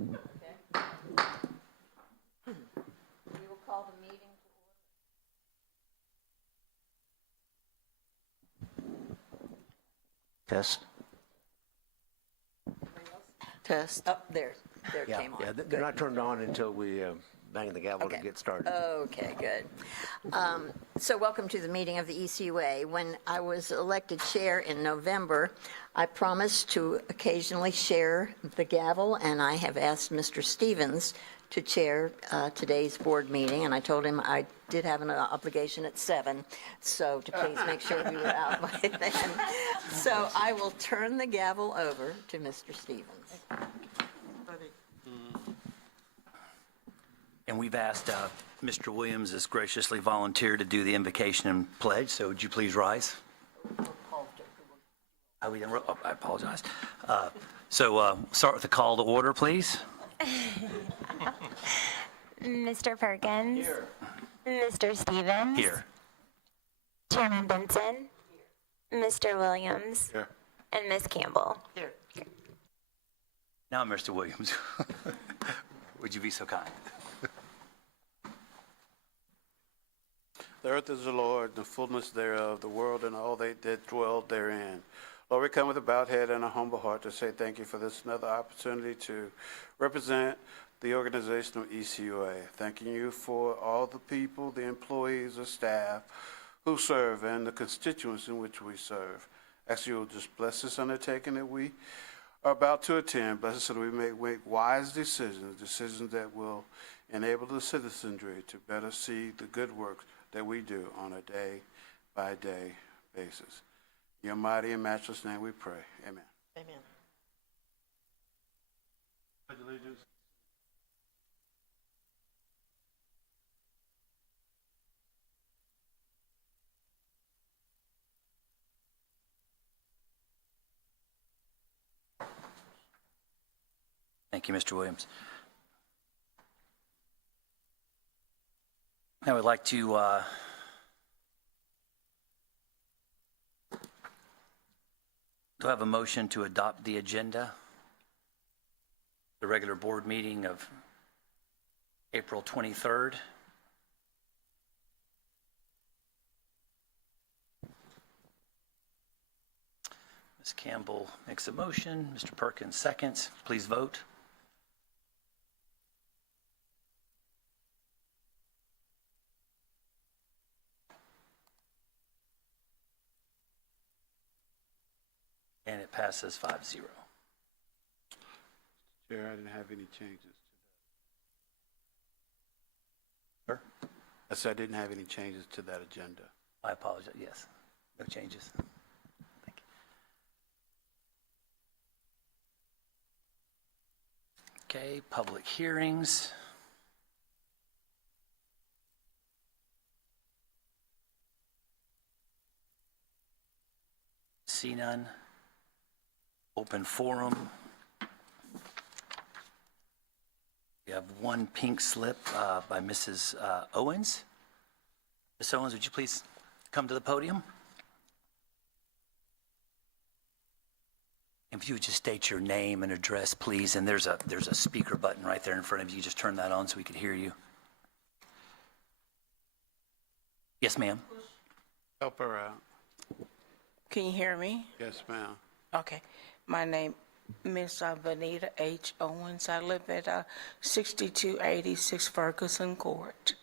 Okay. We will call the meeting to order. Test. Test. Oh, there it Yeah, came on. yeah, they're not turned on until we bang the gavel to Okay. get started. Okay, good. So welcome to the meeting of the ECUA. When I was elected chair in November, I promised to occasionally share the gavel, and I have asked Mr. Stevens to chair today's board meeting, and I told him I did have an obligation at 7, so to please make sure we were out by then. So I will turn the gavel over to Mr. Stevens. And we've asked Mr. Williams has graciously volunteered to do the invocation and pledge, so would you please rise? Oh, I apologize. So start with the call to order, please. Mr. Perkins. Here. Mr. Stevens. Here. Chairman Benson. Mr. Williams. Here. And Ms. Campbell. Here. Now, Mr. Williams, would you be so kind? The earth is the Lord, the fullness thereof, the world and all they that dwell therein. Lord, we come with a bowed head and a humble heart to say thank you for this another opportunity to represent the organization of ECUA. Thanking you for all the people, the employees, the staff who serve, and the constituents in which we serve. Ask you will just bless this undertaking that we are about to attend. Bless us so that we may make wise decisions that will enable the citizenry to better see the good work that we do on a day-by-day basis. In your mighty and matchless name we pray. Amen. Amen. Pledge allegiance. Thank you, Mr. Williams. I would like to have a motion to adopt the agenda, the regular board meeting of April 23rd. Ms. Campbell makes a motion. Mr. Perkins seconds. Please vote. And it passes 5-0. Chair, I didn't have any changes. Sir? I said I didn't have any changes to that agenda. I apologize. Yes, no changes. Thank you. Okay, public hearings. See none. Open forum. We have one pink slip by Mrs. Owens. Ms. Owens, would you please come to the podium? If you would just state your name and address, please, and there's a speaker button right there in front of you. Just turn that on so we can hear you. Yes, ma'am. Help her out. Can you hear me? Yes, ma'am. Okay. My name Miss Vanita H. Owens. I live at 6286 Ferguson Court,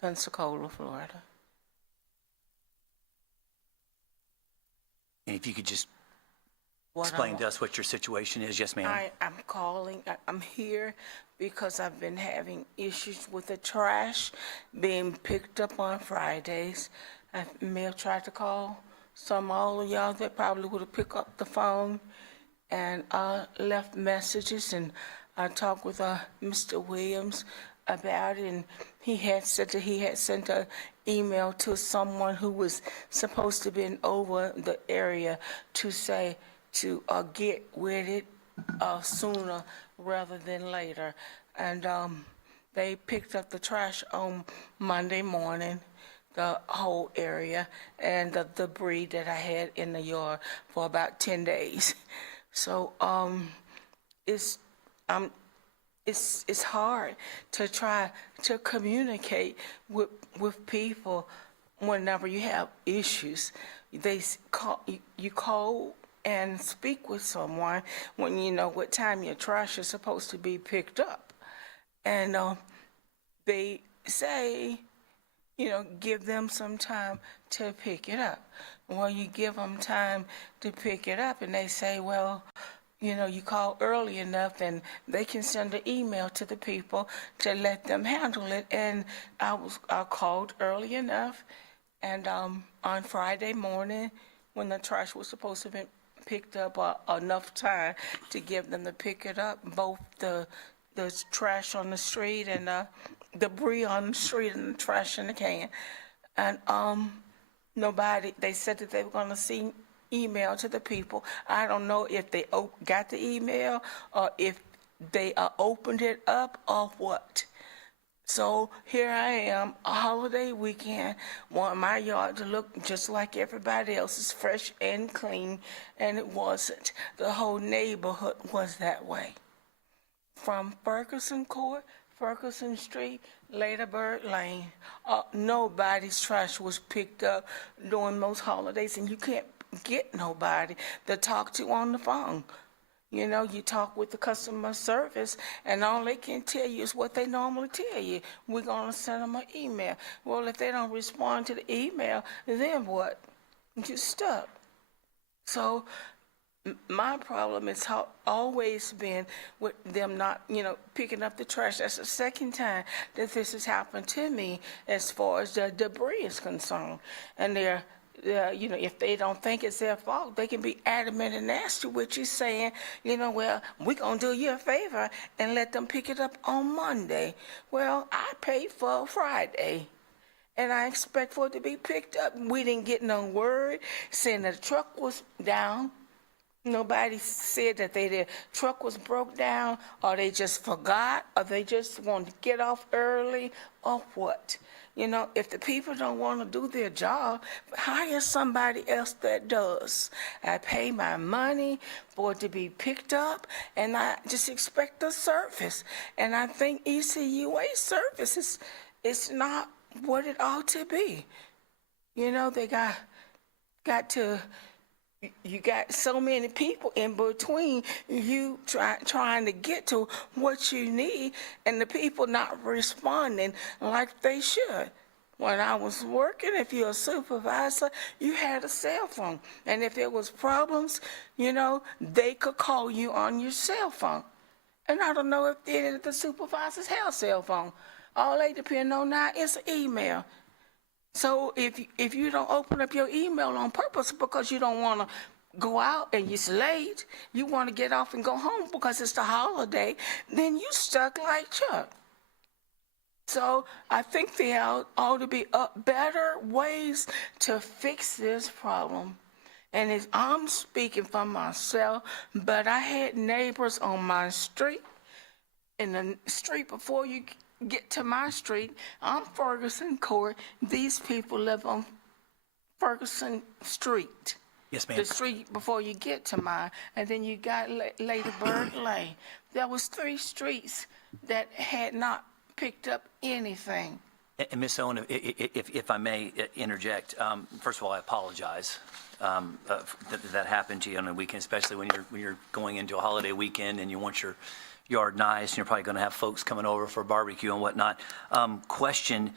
Pensacola, Florida. And if you could just explain to us what your situation is. Yes, ma'am. I'm calling. I'm here because I've been having issues with the trash being picked up on Fridays. I may have tried to call all of y'all that probably would have picked up the phone and left messages, and I talked with Mr. Williams about it, and he had said that he had sent an email to someone who was supposed to be over the area to say to get with it sooner rather than later. And they picked up the trash on Monday morning, the whole area, and the debris that I had in the yard for about 10 days. So it's it's hard to try to communicate with people whenever you have issues. You call and speak with someone when you know what time your trash is supposed to be picked up. And they say, give them some time to pick it up. Well, you give them time to pick it up, and they say, well, you call early enough, and they can send an email to the people to let them handle it. And I called early enough, and on Friday morning, when the trash was supposed to be picked up, enough time to give them to pick it up, both the trash on the street and debris on the street and the trash in the can. And they said that they were going to send email to the people. I don't know if they got the email or if they opened it up or what. So here I am, a holiday weekend, want my yard to look just like everybody else's, fresh and clean, and it wasn't. The whole neighborhood was that way. From Ferguson Court, Ferguson Street, Ladybird Lane, nobody's trash was picked up during most holidays, and you can't get nobody to talk to on the phone. You talk with the customer service, and all they can tell you is what they normally tell you. We're going to send them an email. Well, if they don't respond to the email, then what? You're stuck. So my problem has always been with them not, picking up the trash. That's the second time that this has happened to me as far as the debris is concerned. And if they don't think it's their fault, they can be adamant and nasty with you, saying, well, we're going to do you a favor and let them pick it up on Monday. Well, I paid for Friday, and I expect for it to be picked up. We didn't get no word saying that the truck was down. Nobody said that their truck was broke down, or they just forgot, or they just wanted to get off early, or what. If the people don't want to do their job, hire somebody else that does. I pay my money for it to be picked up, and I just expect a service. And I think ECUA service is not what it ought to be. They got to. You got so many people in between you trying to get to what you need, and the people not responding like they should. When I was working, if you're a supervisor, you had a cell phone. And if there was problems, they could call you on your cell phone. And I don't know if any of the supervisors have a cell phone. All they depend on now is an email. So if you don't open up your email on purpose because you don't want to go out and it's late, you want to get off and go home because it's the holiday, then you stuck like Chuck. So I think there ought to be better ways to fix this problem. And I'm speaking for myself, but I had neighbors on my street, in the street before you get to my street. I'm Ferguson Court. These people live on Ferguson Street. Yes, ma'am. The street before you get to mine. And then you got Ladybird Lane. There was 3 streets that had not picked up anything. And Ms. Owen, if I may interject, first of all, I apologize that happened to you on a weekend, especially when you're going into a holiday weekend and you want your yard nice, and you're probably going to have folks coming over for a barbecue and whatnot. Question,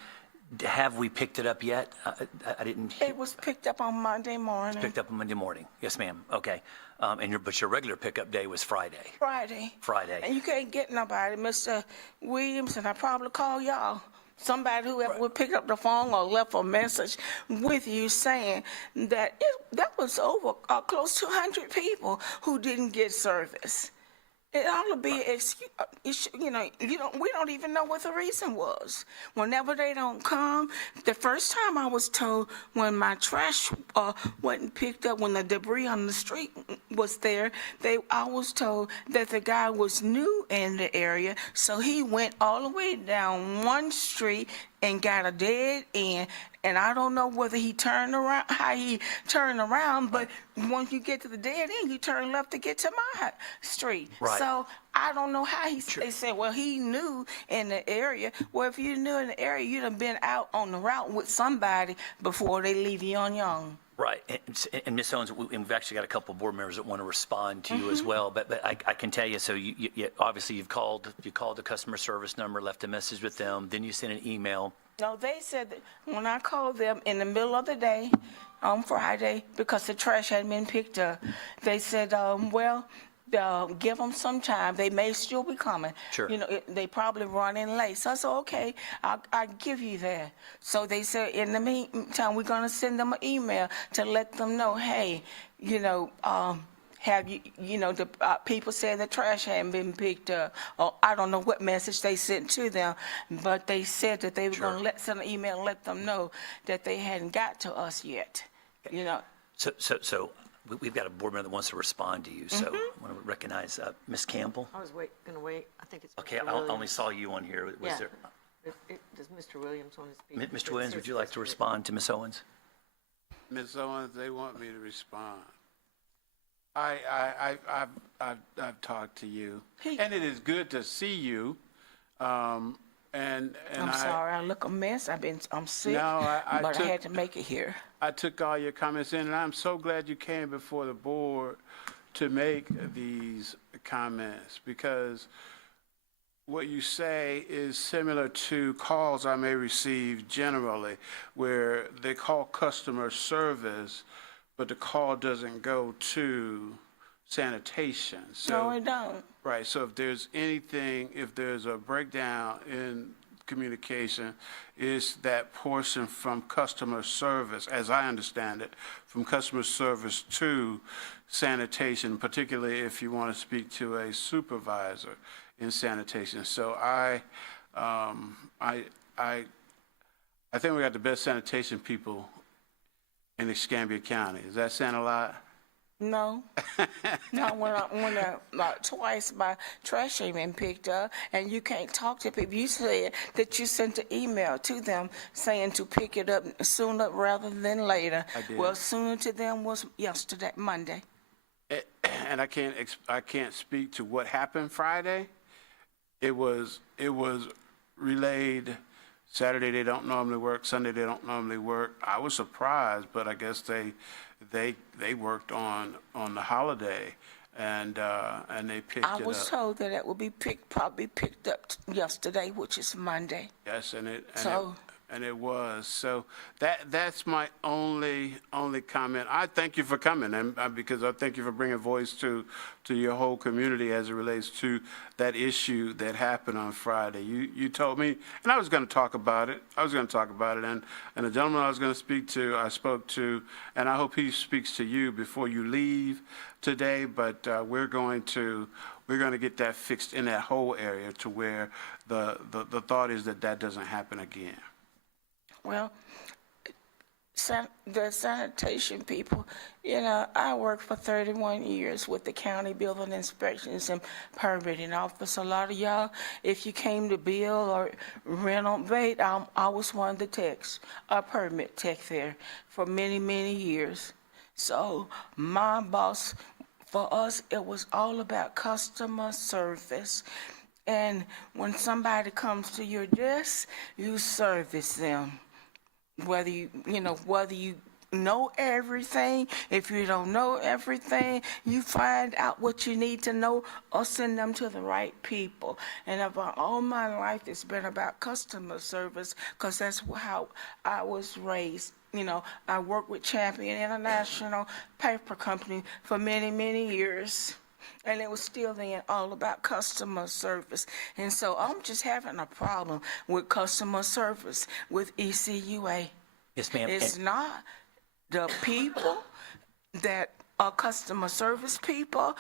have we picked it up yet? I didn't. It was picked up on Monday morning. Picked up on Monday morning. Yes, ma'am. Okay. But your regular pickup day was Friday. Friday. And you can't get nobody, Mr. Williams, and I probably call y'all. Somebody who would pick up the phone or left a message with you saying that that was over close to 100 people who didn't get service. It ought to be an excuse. We don't even know what the reason was. Whenever they don't come, the first time I was told when my trash wasn't picked up, when the debris on the street was there, I was told that the guy was new in the area, so he went all the way down one street and got a dead end And I don't know whether he turned around, how he turned around, but once you get to the dead end, you turn left to get to my street. Right. So I don't know how they said, well, he knew in the area. Well, if you knew in the area, you'd have been out on the route with somebody before they leave you on your own. Right, and Ms. Owens, we've actually got a couple of board members that want to respond to you as well, but I can tell you, so you obviously you called the customer service number, left a message with them, then you sent an email. No, they said that when I called them in the middle of the day on Friday, because the trash hadn't been picked up, they said, well, give them some time. They may still be coming. Sure. You know, they probably running late. So I said, okay, I'll give you that. So they said, in the meantime, we're going to send them an email to let them know, hey, you know, have you, you know, the people said the trash hadn't been picked up. Or I don't know what message they sent to them, but they said that they were going to send an email and let them know that they hadn't got to us yet. You know. So we've got a board member that wants to respond to you, so I want to recognize Ms. Campbell. I was going to wait. I think it's Okay, Mr. I only Williams. saw you on here. Was Yeah. there, Does Mr. Williams want to speak? Mr. Williams, would you like to respond to Ms. Owens? Ms. Owens, they want me to respond. I've talked to you, and it is good to see you. And I'm sorry, I look a mess. I'm sick, No, but I had to make it here. I took all your comments in, and I'm so glad you came before the board to make these comments, because what you say is similar to calls I may receive generally, where they call customer service, but the call doesn't go to sanitation. So, No, it don't. right, so if there's anything, if there's a breakdown in communication, is that portion from customer service, as I understand it, from customer service to sanitation, particularly if you want to speak to a supervisor in sanitation. So I think we got the best sanitation people in Escambia County. Does that sound a lot? No. No, when like twice my trash ain't been picked up, and you can't talk to people. You said that you sent an email to them saying to pick it up sooner rather than later. I did. Well, sooner to them was yesterday, Monday. And I can't speak to what happened Friday. It was relayed Saturday. They don't normally work. Sunday they don't normally work. I was surprised, but I guess they worked on the holiday, and they picked it up. I was told that it would be probably picked up yesterday, which is Monday. Yes, and it was. So that's my only comment. I thank you for coming, and because I thank you for bringing voice to your whole community as it relates to that issue that happened on Friday. You told me, and I was going to talk about it. And the gentleman I spoke to, and I hope he speaks to you before you leave today. But we're going to get that fixed in that whole area to where the thought is that doesn't happen again. Well, the sanitation people, you know, I worked for 31 years with the county building inspections and permitting office. A lot of y'all, if you came to build or renovate, I was one of the techs, a permit tech there for many, many years. So my boss, for us, it was all about customer service. And when somebody comes to your desk, you service them. Whether you know everything, if you don't know everything, you find out what you need to know or send them to the right people. And about all my life, it's been about customer service, because that's how I was raised. You know, I worked with Champion International Paper Company for many, many years. And it was still then all about customer service. And so I'm just having a problem with customer service with ECUA. Yes, ma'am. It's not the people that are customer service people.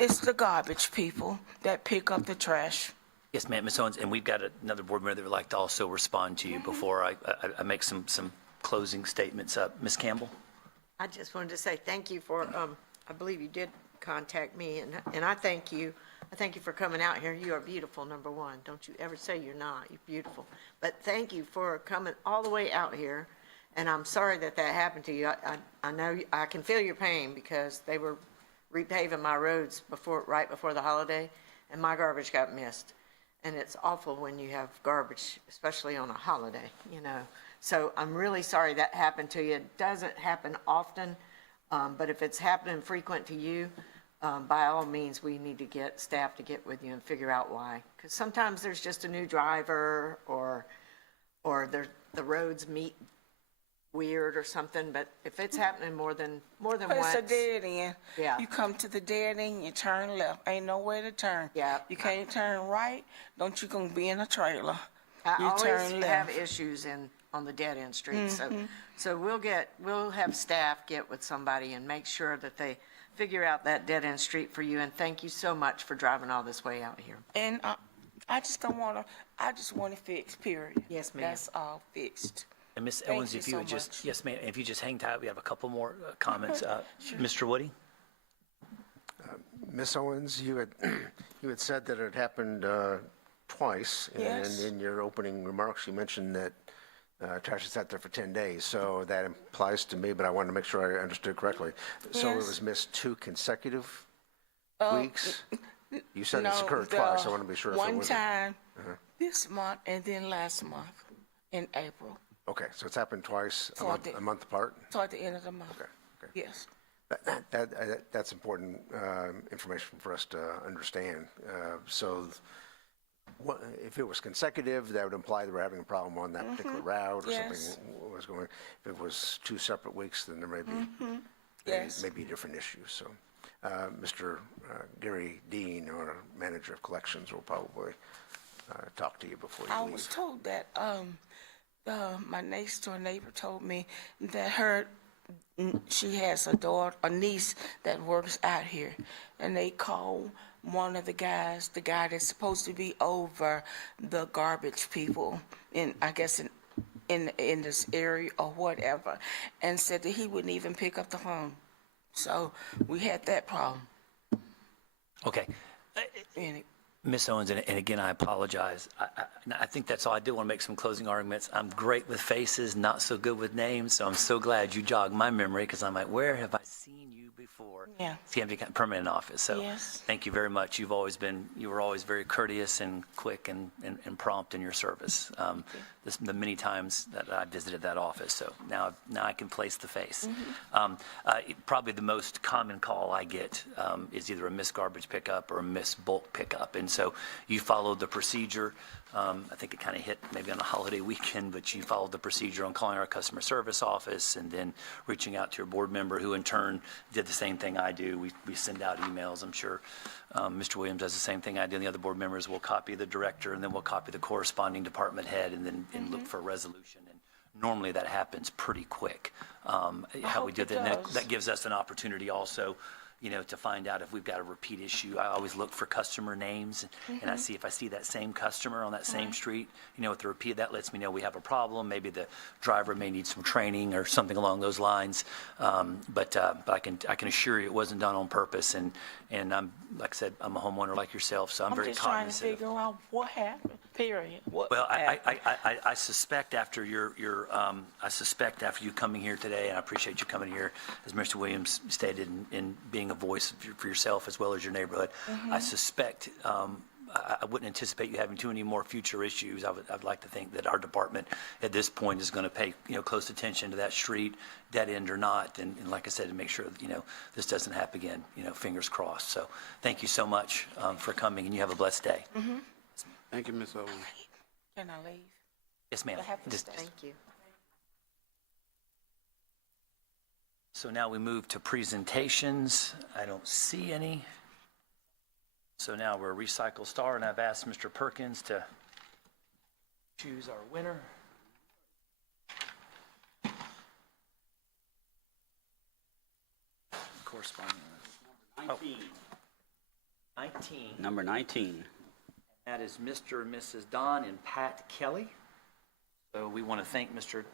It's the garbage people that pick up the trash. Yes, ma'am, Ms. Owens, and we've got another board member that would like to also respond to you before I make some closing statements. Ms. Campbell? I just wanted to say thank you for, I believe you did contact me, and I thank you. I thank you for coming out here. You are beautiful, number one. Don't you ever say you're not. You're beautiful. But thank you for coming all the way out here And I'm sorry that that happened to you. I know, I can feel your pain because they were repaving my roads right before the holiday, and my garbage got missed. And it's awful when you have garbage, especially on a holiday, you know. So I'm really sorry that happened to you. It doesn't happen often, but if it's happening frequent to you, by all means, we need to get staff to get with you and figure out why. Because sometimes there's just a new driver, or the roads meet weird or something, but if it's happening more than once. It's a dead end. Yeah. You come to the dead end, you turn left. Ain't nowhere to turn. Yeah. You can't turn right, don't you gonna be in a trailer. I You always turn have left. issues on the dead-end streets, so we'll have staff get with somebody and make sure that they figure out that dead-end street for you, and thank you so much for driving all this way out here. And I just don't wanna, I just want it fixed, period. Yes, ma'am. That's all fixed. And Ms. Thank Owens, you if you so would just, much. yes, ma'am, if you just hang tight, we have a couple more comments. Mr. Woody? Ms. Owens, you had said that it happened twice. Yes. And in your opening remarks, you mentioned that trash had sat there for 10 days. So that implies to me, but I wanted to make sure I understood correctly. So it Yes. was missed 2 consecutive weeks? You said No, it's occurred twice. I want to be sure if it one was. time this month and then last month in April, Okay, so it's happened twice, Toward a month apart? toward the end of the month. Okay. Yes. That's important information for us to understand. So if it was consecutive, that would imply that we're having a problem on that particular route or Yes. something was going. If it was 2 separate weeks, then there may be Yes. maybe a different issue. So Mr. Gary Dean, our manager of collections, will probably talk to you before you I leave. was told that my next door neighbor told me that she has a niece that works out here, and they called one of the guy that's supposed to be over the garbage people I guess in this area or whatever, and said that he wouldn't even pick up the phone. So we had that problem. Okay. And Ms. Owens, and again, I apologize. I think that's all. I did want to make some closing arguments. I'm great with faces, not so good with names, so I'm so glad you jogged my memory, because I'm like, where have I seen you before? Yeah. See, I'm becoming permanent in office, so Yes. thank you very much. You were always very courteous and quick and prompt in your service. The many times that I visited that office, so now I can place the face. Probably the most common call I get is either a missed garbage pickup or a missed bulk pickup, and so you followed the procedure. I think it kind of hit maybe on a holiday weekend, but you followed the procedure on calling our customer service office and then reaching out to your board member, who in turn did the same thing I do. We send out emails. I'm sure Mr. Williams does the same thing I do, and the other board members will copy the director, and then we'll copy the corresponding department head, and then look for a resolution. And normally that happens pretty quick. How we hope do it that, and does. that gives us an opportunity also, to find out if we've got a repeat issue. I always look for customer names, and I see if I see that same customer on that same street, with the repeat, that lets me know we have a problem. Maybe the driver may need some training or something along those lines. But I can assure you it wasn't done on purpose. And I'm, like I said, I'm a homeowner like yourself, so I'm I'm very just trying to cognizant of. figure out what happened, period. What Well, happened. I suspect after I suspect after you coming here today, and I appreciate you coming here, as Mr. Williams stated, in being a voice for yourself as well as your neighborhood. I suspect, I wouldn't anticipate you having too many more future issues. I'd like to think that our department at this point is going to pay, close attention to that street, dead end or not, and like I said, to make sure that, this doesn't happen again, fingers crossed. So thank you so much for coming, and you have a blessed day. Thank you, Ms. Owens. Can I leave? Yes, ma'am. I have to Just- stay. Thank you. So now we move to presentations. I don't see any. So now we're Recycle Star, and I've asked Mr. Perkins to choose our winner. Corresponding. 19. 19. Number 19. That is Mr. and Mrs. Don and Pat Kelly. So we want to thank Mr.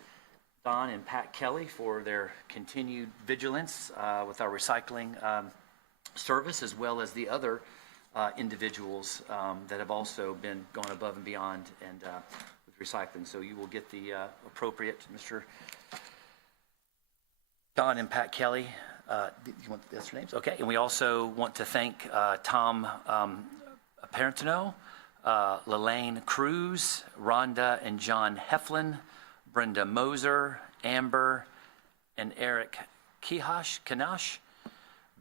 Don and Pat Kelly for their continued vigilance with our recycling service, as well as the other individuals that have also been going above and beyond and with recycling. So you will get the appropriate, Mr. Don and Pat Kelly. Do you want their names? Okay. And we also want to thank Tom Parentino, Lelaine Cruz, Rhonda and John Heflin, Brenda Moser, Amber, and Eric Kanash,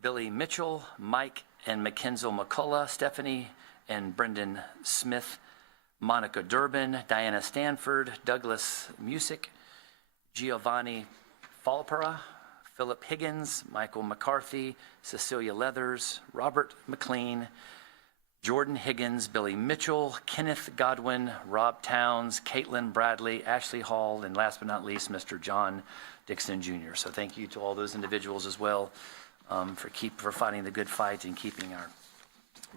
Billy Mitchell, Mike and Mackenzie McCullough, Stephanie and Brendan Smith, Monica Durbin, Diana Stanford, Douglas Music, Giovanni Falpera, Philip Higgins, Michael McCarthy, Cecilia Leathers, Robert McLean, Jordan Higgins, Billy Mitchell, Kenneth Godwin, Rob Towns, Caitlin Bradley, Ashley Hall, and last but not least, Mr. John Dixon Jr. So thank you to all those individuals as well for fighting the good fight and keeping our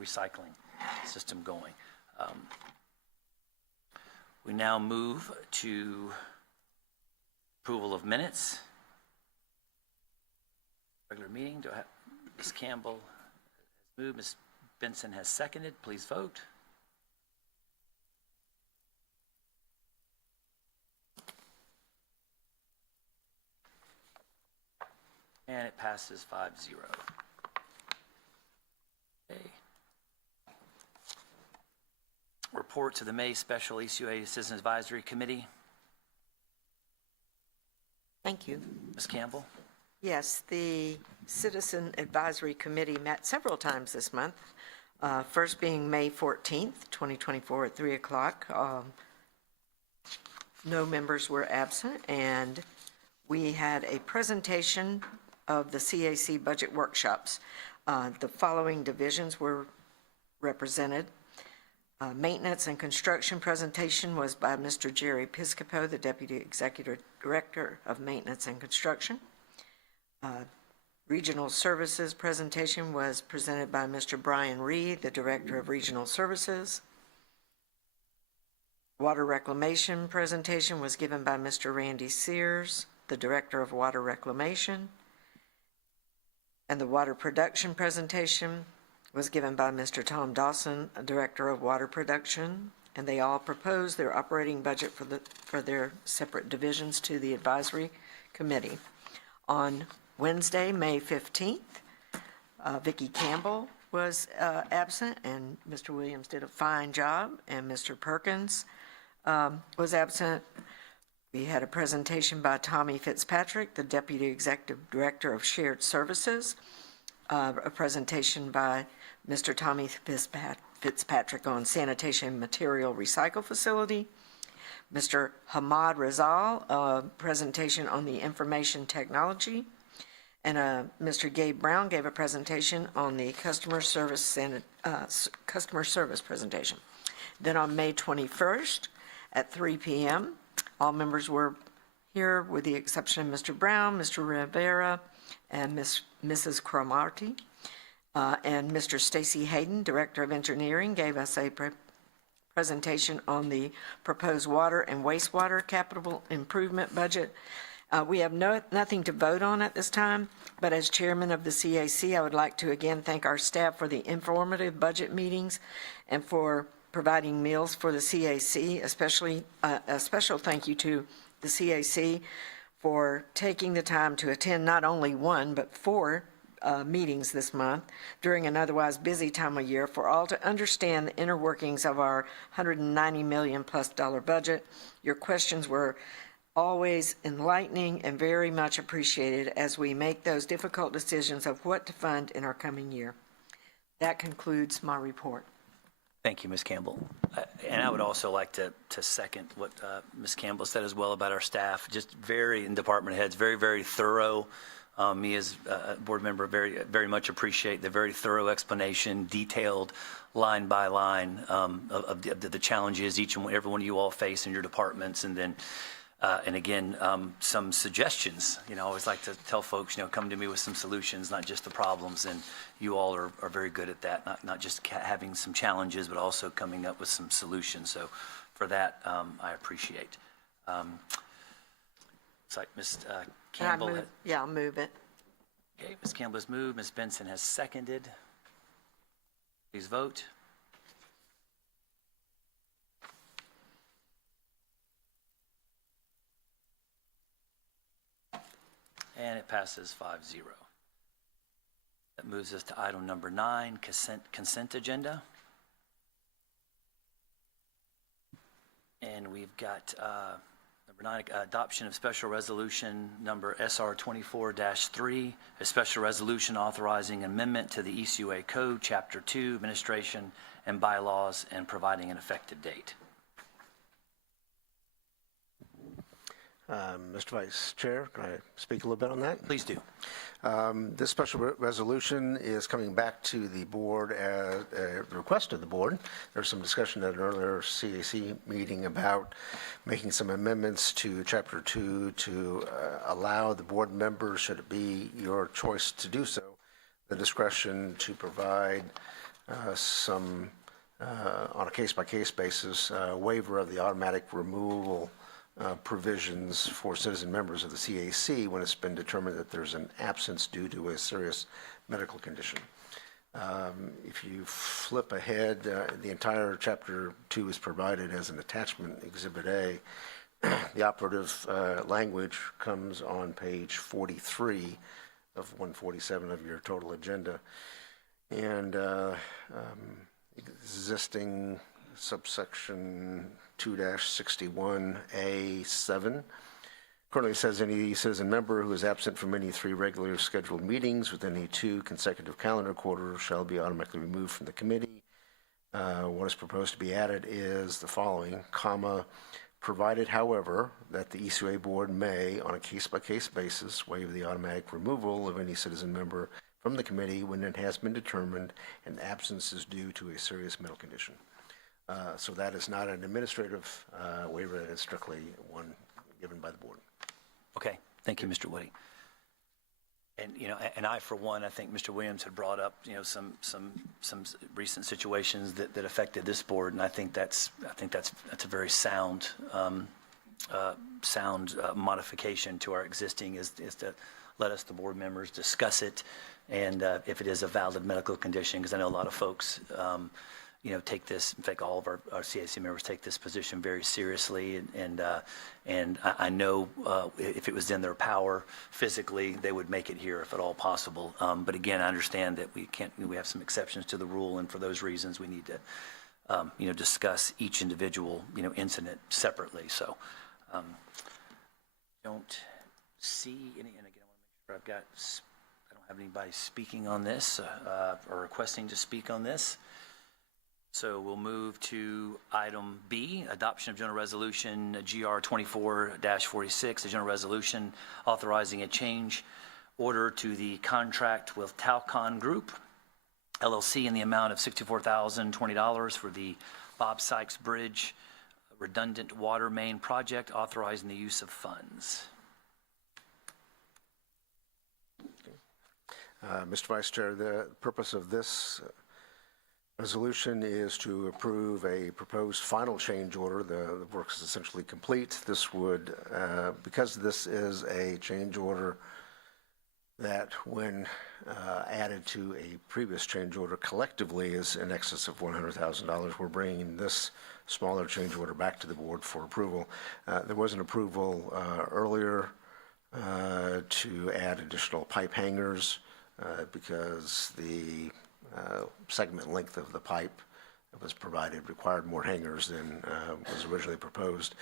recycling system going. We now move to approval of minutes. Regular meeting. Do I have Ms. Campbell has moved, Ms. Benson has seconded. Please vote. And it passes 5-0. Okay. Report to the May Special ECUA Citizen Advisory Committee. Thank you. Ms. Campbell? Yes, the Citizen Advisory Committee met several times this month, first being May 14th, 2024 at 3 o'clock. No members were absent, and we had a presentation of the CAC budget workshops. The following divisions were represented. Maintenance and construction presentation was by Mr. Jerry Piscopo, the Deputy Executive Director of Maintenance and Construction. Regional Services presentation was presented by Mr. Brian Reed, the Director of Regional Services. Water Reclamation presentation was given by Mr. Randy Sears, the Director of Water Reclamation. And the Water Production presentation was given by Mr. Tom Dawson, a Director of Water Production, and they all proposed their operating budget for their separate divisions to the Advisory Committee. On Wednesday, May 15th, Vicki Campbell was absent, and Mr. Williams did a fine job, and Mr. Perkins was absent. We had a presentation by Tommy Fitzpatrick, the Deputy Executive Director of Shared Services, a presentation by Mr. Tommy Fitzpatrick on Sanitation Material Recycle Facility, Mr. Hamad Rizal, a presentation on the information technology, and Mr. Gabe Brown gave a presentation on the customer service presentation. Then on May 21st at 3 p.m., all members were here with the exception of Mr. Brown, Mr. Rivera, and Mrs. Cromartie. And Mr. Stacy Hayden, Director of Engineering, gave us a presentation on the proposed water and wastewater capital improvement budget. We have nothing to vote on at this time, but as chairman of the CAC, I would like to again thank our staff for the informative budget meetings and for providing meals for the CAC, especially a special thank you to the CAC for taking the time to attend not only one, but 4 meetings this month during an otherwise busy time of year for all to understand the inner workings of our $190 million+ budget. Your questions were always enlightening and very much appreciated as we make those difficult decisions of what to fund in our coming year. That concludes my report. Thank you, Ms. Campbell. And I would also like to second what Ms. Campbell said as well about our staff. Just and department heads, very, very thorough. Me as a board member very, very much appreciate the very thorough explanation, detailed line by line of the challenges each and every one of you all face in your departments. And then, and again, some suggestions. I always like to tell folks, come to me with some solutions, not just the problems. And you all are very good at that, not just having some challenges, but also coming up with some solutions. So for that, I appreciate. It's like Ms. Campbell. I'll move it. Okay, Ms. Campbell has moved. Ms. Benson has seconded. Please vote. And it passes 5-0. That moves us to item number 9, consent agenda. And we've got number 9, adoption of special resolution number SR 24-3, a special resolution authorizing amendment to the ECUA Code, Chapter 2, Administration and Bylaws, and providing an effective date. Mr. Vice Chair, can I speak a little bit on that? Please do. This special resolution is coming back to the board at a request of the board. There was some discussion at an earlier CAC meeting about making some amendments to Chapter 2 to allow the board members, should it be your choice to do so, the discretion to provide some, on a case-by-case basis, waiver of the automatic removal provisions for citizen members of the CAC when it's been determined that there's an absence due to a serious medical condition. If you flip ahead, the entire Chapter 2 is provided as an attachment, Exhibit A. The operative language comes on page 43 of 147 of your total agenda. And existing subsection 2-61A7 currently says any citizen member who is absent from any 3 regularly scheduled meetings within any 2 consecutive calendar quarters shall be automatically removed from the committee. What is proposed to be added is the following, comma, provided, however, that the ECUA board may, on a case-by-case basis, waive the automatic removal of any citizen member from the committee when it has been determined an absence is due to a serious medical condition. So that is not an administrative waiver, it is strictly one given by the board. Okay, thank you, Mr. Woody. And, and I, for one, I think Mr. Williams had brought up, some recent situations that affected this board, and I think that's a very sound modification to our existing is to let us, the board members, discuss it, and if it is a valid medical condition, because I know a lot of folks, take this, in fact, all of our CAC members take this position very seriously, and I know if it was in their power physically, they would make it here if at all possible. But again, I understand that we have some exceptions to the rule, and for those reasons, we need to, discuss each individual, incident separately. So, don't see any, and again, I want to make sure I don't have anybody speaking on this or requesting to speak on this. So we'll move to item B, adoption of general resolution GR 24-46, a general resolution authorizing a change order to the contract with Talcon Group, LLC, in the amount of $64,020 for the Bob Sykes Bridge redundant water main project, authorizing the use of funds. Mr. Vice Chair, the purpose of this resolution is to approve a proposed final change order. The work is essentially complete. This would, because this is a change order that when added to a previous change order collectively is in excess of $100,000, we're bringing this smaller change order back to the board for approval. There was an approval earlier to add additional pipe hangers because the segment length of the pipe that was provided required more hangers than was originally proposed.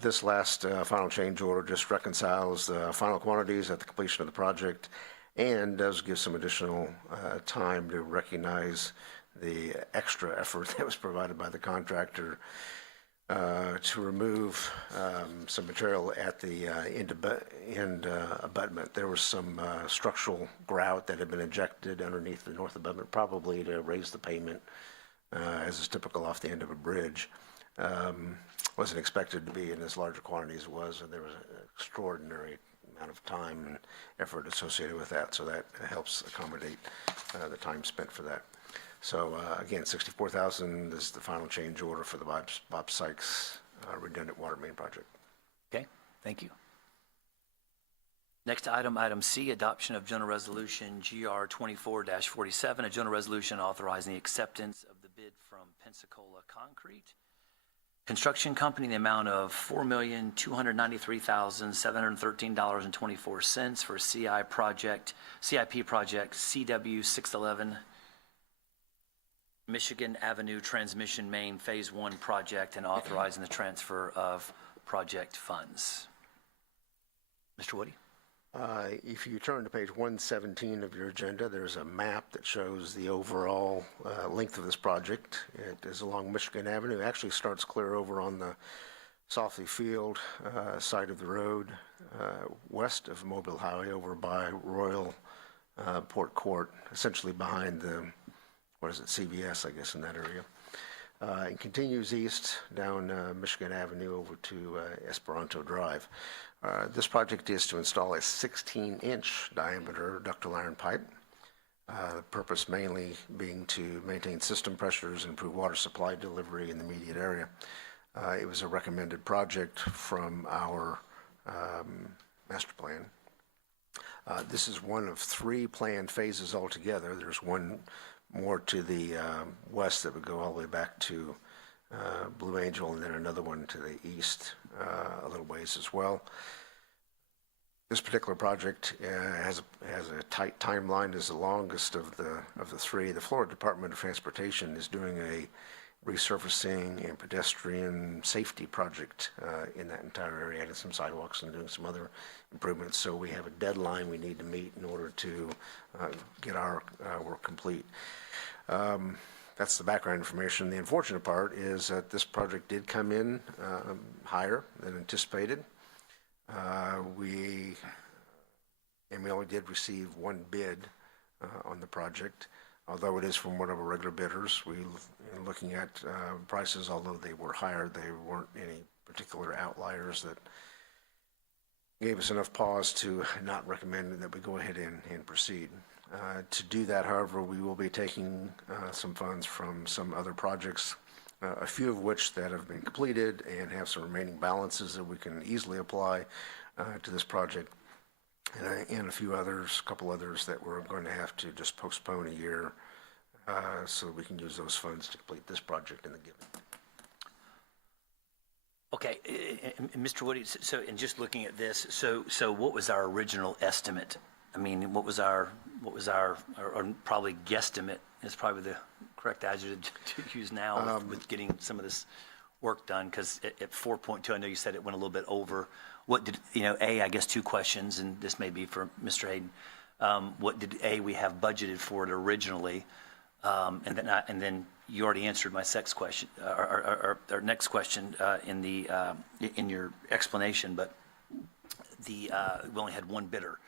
This last final change order just reconciles the final quantities at the completion of the project and does give some additional time to recognize the extra effort that was provided by the contractor to remove some material at the end abutment. There was some structural grout that had been injected underneath the north abutment, probably to raise the pavement, as is typical off the end of a bridge. Wasn't expected to be in as large a quantity as it was, and there was an extraordinary amount of time and effort associated with that, so that helps accommodate the time spent for that. So again, $64,000 is the final change order for the Bob Sykes redundant water main project. Okay, thank you. Next item, item C, adoption of general resolution GR 24-47, a general resolution authorizing the acceptance of the bid from Pensacola Concrete. Construction company in the amount of $4,293,713.24 for CIP project CW 611 Michigan Avenue Transmission Main Phase 1 project and authorizing the transfer of project funds. Mr. Woody? If you turn to page 117 of your agenda, there's a map that shows the overall length of this project. It is along Michigan Avenue. It actually starts clear over on the Softly Field side of the road, west of Mobile Highway, over by Royal Port Court, essentially behind the, CVS, I guess, in that area. It continues east down Michigan Avenue over to Esperanto Drive. This project is to install a 16-inch diameter ductile iron pipe. The purpose mainly being to maintain system pressures and improve water supply delivery in the immediate area. It was a recommended project from our master plan. This is one of 3 planned phases altogether. There's one more to the west that would go all the way back to Blue Angel, and then another one to the east a little ways as well. This particular project has a tight timeline. Is the longest of the 3. The Florida Department of Transportation is doing a resurfacing and pedestrian safety project in that entire area, adding some sidewalks and doing some other improvements. So we have a deadline we need to meet in order to get our work complete. That's the background information. The unfortunate part is that this project did come in higher than anticipated. We only did receive 1 bid on the project, although it is from one of our regular bidders. Looking at prices, although they were higher, they weren't any particular outliers that gave us enough pause to not recommend that we go ahead and proceed. To do that, however, we will be taking some funds from some other projects, a few of which that have been completed and have some remaining balances that we can easily apply to this project, and a few others, a couple others that we're going to have to just postpone a year so that we can use those funds to complete this project in the given. Okay, and Mr. Woody, so in just looking at this, so what was our original estimate? I mean, what was our or probably guesstimate is probably the correct adjective to use now with getting some of this work done, because at 4.2, I know you said it went a little bit over. What did, I guess 2 questions, and this may be for Mr. Hayden. What did we have budgeted for it originally? And then you already answered my next question, our next question in your explanation, but we only had 1 bidder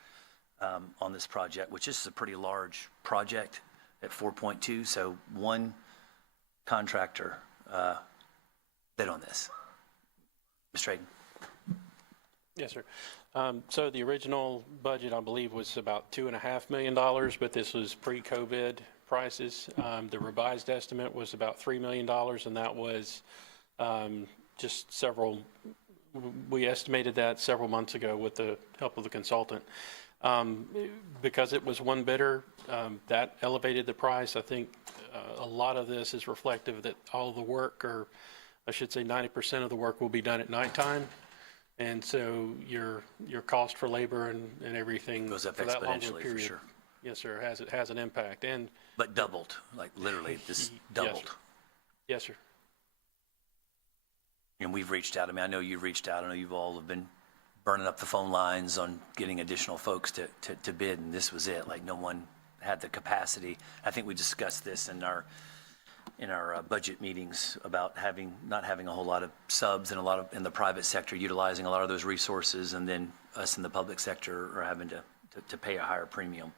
on this project, which is a pretty large project at 4.2, so 1 contractor bid on this. Mr. Hayden. Yes, sir. So the original budget, I believe, was about $2.5 million, but this was pre-COVID prices. The revised estimate was about $3 million, and that was we estimated that several months ago with the help of the consultant. Because it was 1 bidder, that elevated the price. I think a lot of this is reflective that all the work, or I should say 90% of the work, will be done at nighttime. And so your cost for labor and everything Goes up for that longer exponentially, period, for sure. Yes, sir, has an impact. And But doubled, like literally, this doubled. Yes, sir. And we've reached out. I mean, I know you've reached out. I know you've all have been burning up the phone lines on getting additional folks to bid, and this was it. Like, no one had the capacity. I think we discussed this in our budget meetings about not having a whole lot of subs and a lot of in the private sector utilizing a lot of those resources, and then us in the public sector are having to pay a higher premium.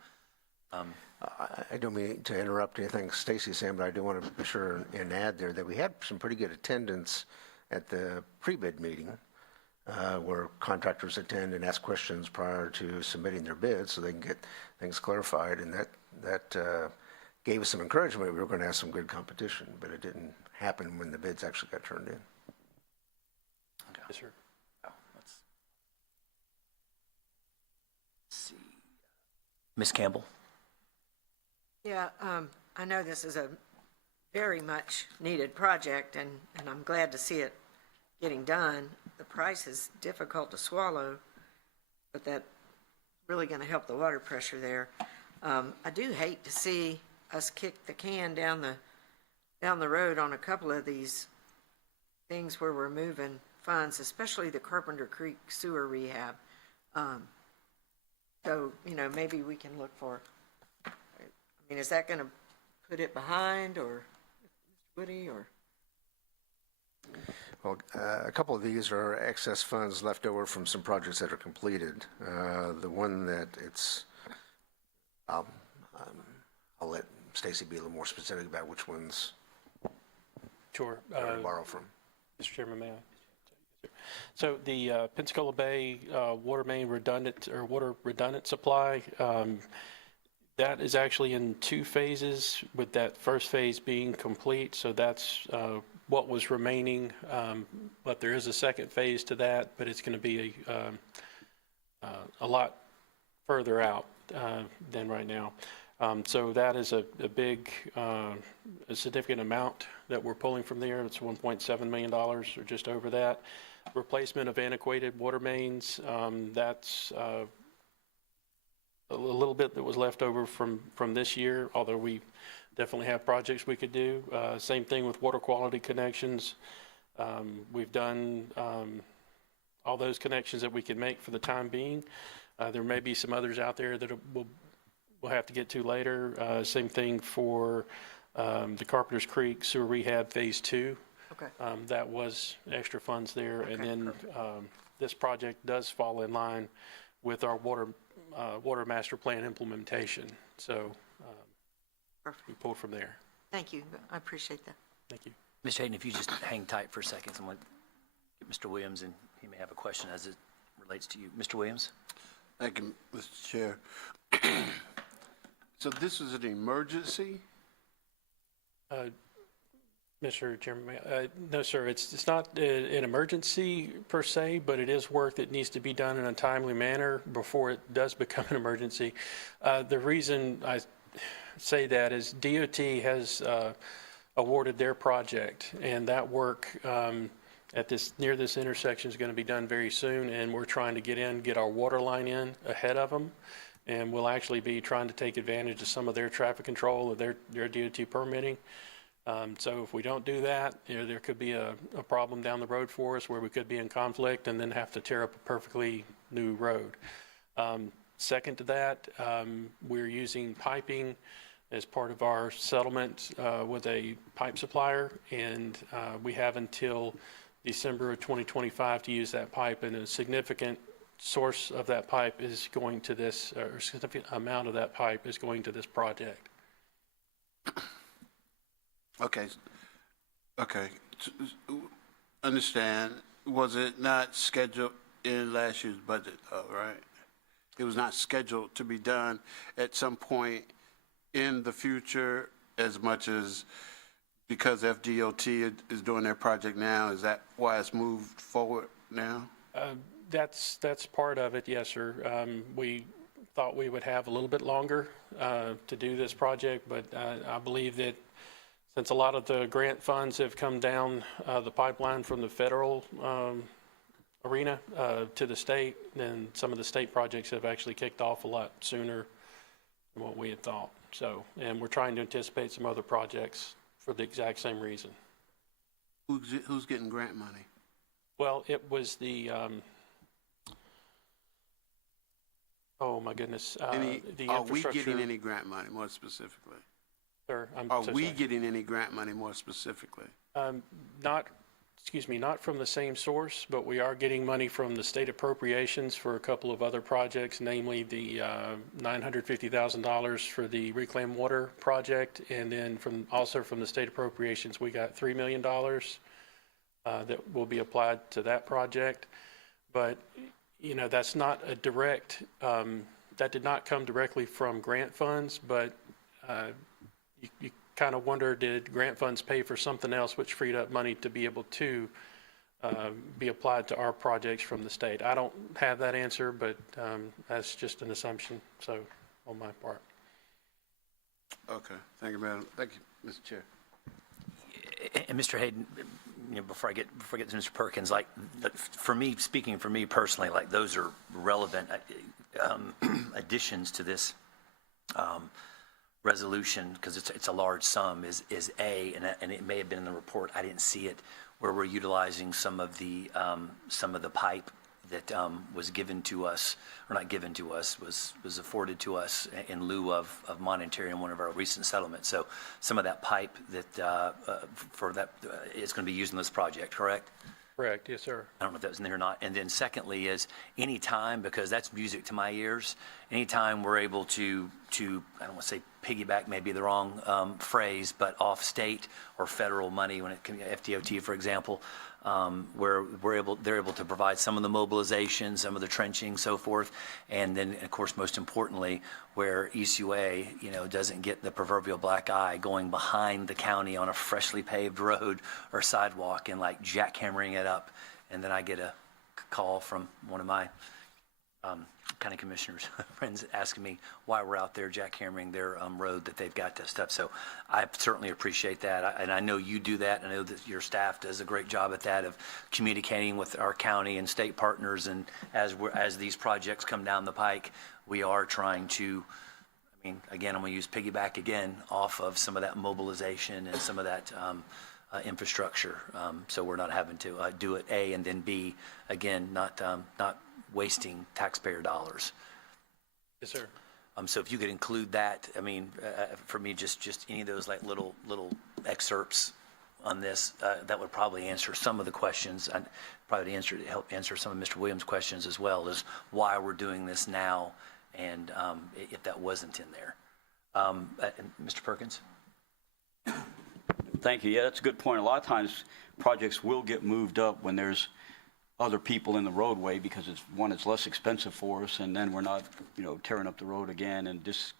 I don't mean to interrupt anything Stacy's saying, but I do want to be sure and add there that we had some pretty good attendance at the pre-bid meeting, where contractors attend and ask questions prior to submitting their bids so they can get things clarified, and that gave us some encouragement. We were going to have some good competition, but it didn't happen when the bids actually got turned in. Okay. Yes, sir. Oh, let's see. Ms. Campbell? Yeah, I know this is a very much needed project, and I'm glad to see it getting done. The price is difficult to swallow, but that's really going to help the water pressure there. I do hate to see us kick the can down the road on a couple of these things where we're moving funds, especially the Carpenter Creek sewer rehab. So, maybe we can look for, I mean, is that going to put it behind, or Mr. Woody, or? Well, a couple of these are excess funds left over from some projects that are completed. The one that I'll let Stacy be a little more specific about which ones Sure. to borrow from. Mr. Chairman, may I? So the Pensacola Bay water main water redundant supply, that is actually in 2 phases, with that first phase being complete. So that's what was remaining, but there is a second phase to that, but it's going to be a lot further out than right now. So that is a big, a significant amount that we're pulling from there. It's $1.7 million or just over that. Replacement of antiquated water mains, that's a little bit that was left over from this year, although we definitely have projects we could do. Same thing with water quality connections. We've done all those connections that we can make for the time being. There may be some others out there that we'll have to get to later. Same thing for the Carpenter's Creek Sewer Rehab Phase 2. Okay. That was extra funds there. Okay, And then perfect. this project does fall in line with our water master plan implementation. So we pulled from there. Thank you. I appreciate that. Thank you. Ms. Hayden, if you just hang tight for a second, I'm going to get Mr. Williams, and he may have a question as it relates to you. Mr. Williams? Thank you, Mr. Chair. So this is an emergency? Mr. Chairman, no, sir, it's not an emergency per se, but it is work that needs to be done in a timely manner before it does become an emergency. The reason I say that is DOT has awarded their project, and that work near this intersection is going to be done very soon, and we're trying to get our water line in ahead of them, and we'll actually be trying to take advantage of some of their traffic control of their DOT permitting. So if we don't do that, there could be a problem down the road for us where we could be in conflict and then have to tear up a perfectly new road. Second to that, we're using piping as part of our settlement with a pipe supplier, and we have until December of 2025 to use that pipe, and a significant source of that pipe is going to this, or a significant amount of that pipe is going to this project. Okay. Understand. Was it not scheduled in last year's budget, though, right? It was not scheduled to be done at some point in the future, as much as because FDOT is doing their project now. Is that why it's moved forward now? That's part of it, yes, sir. We thought we would have a little bit longer to do this project, but I believe that since a lot of the grant funds have come down the pipeline from the federal arena to the state, then some of the state projects have actually kicked off a lot sooner than what we had thought. So, and we're trying to anticipate some other projects for the exact same reason. Who's getting grant money? Well, it was the, oh my goodness, the Are we infrastructure. getting any grant money, more specifically? Sir, I'm Are so we sorry. getting any grant money, more specifically? Not from the same source, but we are getting money from the state appropriations for a couple of other projects, namely the $950,000 for the reclaimed water project, and then also from the state appropriations, we got $3 million that will be applied to that project. But, that's not a direct, that did not come directly from grant funds, but you kind of wonder, did grant funds pay for something else which freed up money to be able to be applied to our projects from the state? I don't have that answer, but that's just an assumption, so, on my part. Okay, thank you, Madam. Thank you, Mr. Chair. And Mr. Hayden, before I get to Mr. Perkins, like, for me, speaking for me personally, like, those are relevant additions to this resolution, because it's a large sum, is A, and it may have been in the report, I didn't see it, where we're utilizing some of the pipe that was given to us, or not given to us, was afforded to us in lieu of monetary in one of our recent settlements. So some of that pipe that for that is going to be used in this project, correct? Correct, yes, sir. I don't know if that was in there or not. And then secondly is any time, because that's music to my ears, anytime we're able to I don't want to say piggyback, maybe the wrong phrase, but off state or federal money, when it can, FDOT, for example, where they're able to provide some of the mobilization, some of the trenching, so forth. And then, of course, most importantly, where ECUA, doesn't get the proverbial black eye going behind the county on a freshly paved road or sidewalk and like jackhammering it up. And then I get a call from one of my county commissioners friends asking me why we're out there jackhammering their road that they've got this stuff. So I certainly appreciate that, and I know you do that. I know that your staff does a great job at that, of communicating with our county and state partners. And as these projects come down the pike, we are trying to, again, I'm going to use piggyback again off of some of that mobilization and some of that infrastructure. So we're not having to do it A and then B again, not wasting taxpayer dollars. Yes, sir. So if you could include that, for me, just any of those like little excerpts on this, that would probably answer some of the questions, and probably help answer some of Mr. Williams' questions as well, as why we're doing this now, and if that wasn't in there. Mr. Perkins? Thank you. Yeah, that's a good point. A lot of times projects will get moved up when there's other people in the roadway, because it's less expensive for us, and then we're not, tearing up the road again and just,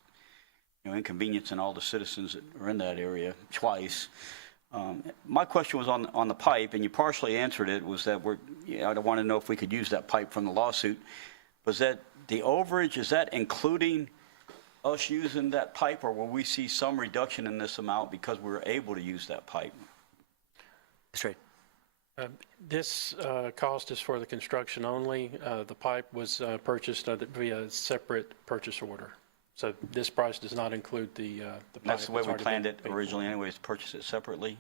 inconveniencing all the citizens that are in that area twice. My question was on the pipe, and you partially answered it, was that I want to know if we could use that pipe from the lawsuit. Was that the overage, is that including us using that pipe, or will we see some reduction in this amount because we were able to use that pipe? Straight. This cost is for the construction only. The pipe was purchased via a separate purchase order. So this price does not include the pipe. That's the way we already planned been it paid for. originally anyways, purchase it separately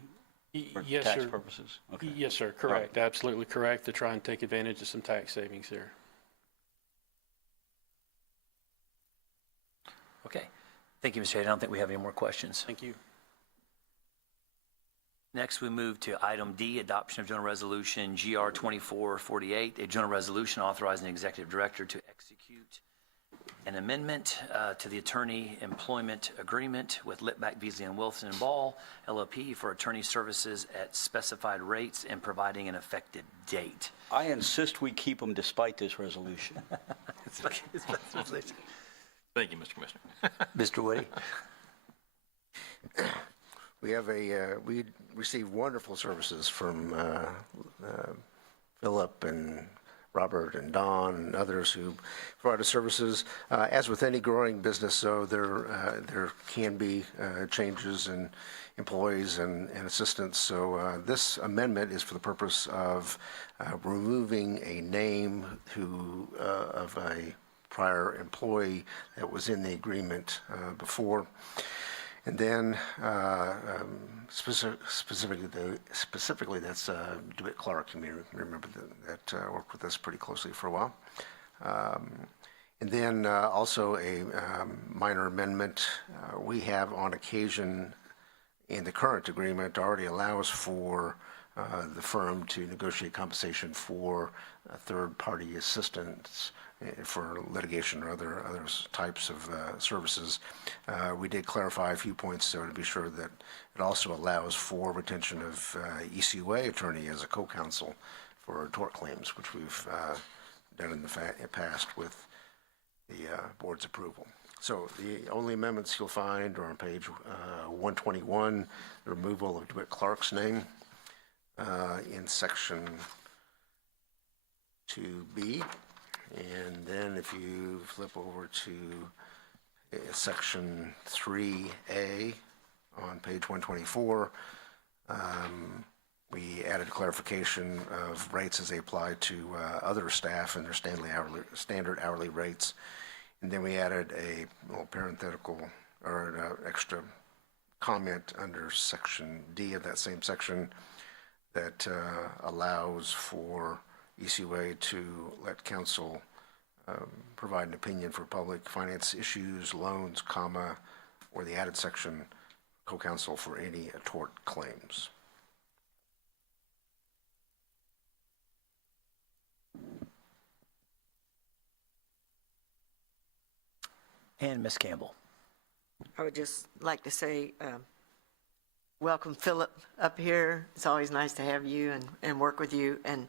for Yes, tax sir. purposes? Okay. Yes, sir, correct. Absolutely correct, to try and take advantage of some tax savings here. Okay. Thank you, Mr. Hayden. I don't think we have any more questions. Thank you. Next, we move to item D, adoption of General Resolution GR 2448, a general resolution authorizing the executive director to execute an amendment to the attorney employment agreement with Litvak, Beasley & Wilson & Ball, LLP, for attorney services at specified rates and providing an effective date. I insist we keep them despite this resolution. Thank you, Mr. Commissioner. Mr. Woody? We have we receive wonderful services from Philip and Robert and Don and others who provide us services. As with any growing business, though, there can be changes in employees and assistants. So this amendment is for the purpose of removing a name of a prior employee that was in the agreement before. And then specifically that's DeWitt Clark. You may remember that worked with us pretty closely for a while. And then also a minor amendment. We have on occasion in the current agreement already allows for the firm to negotiate compensation for third-party assistance for litigation or other types of services. We did clarify a few points so to be sure that it also allows for retention of ECUA attorney as a co-counsel for tort claims, which we've done in the past with the board's approval. So the only amendments you'll find are on page 121, the removal of DeWitt Clark's name in section 2B. And then if you flip over to section 3A on page 124, We added clarification of rates as they apply to other staff and their standard hourly rates. And then we added a little parenthetical or an extra comment under Section D of that same section that allows for ECUA to let council provide an opinion for public finance issues, loans, or the added section, co-counsel for any tort claims. And Ms. Campbell. I would just like to say, welcome Philip up here. It's always nice to have you and work with you. And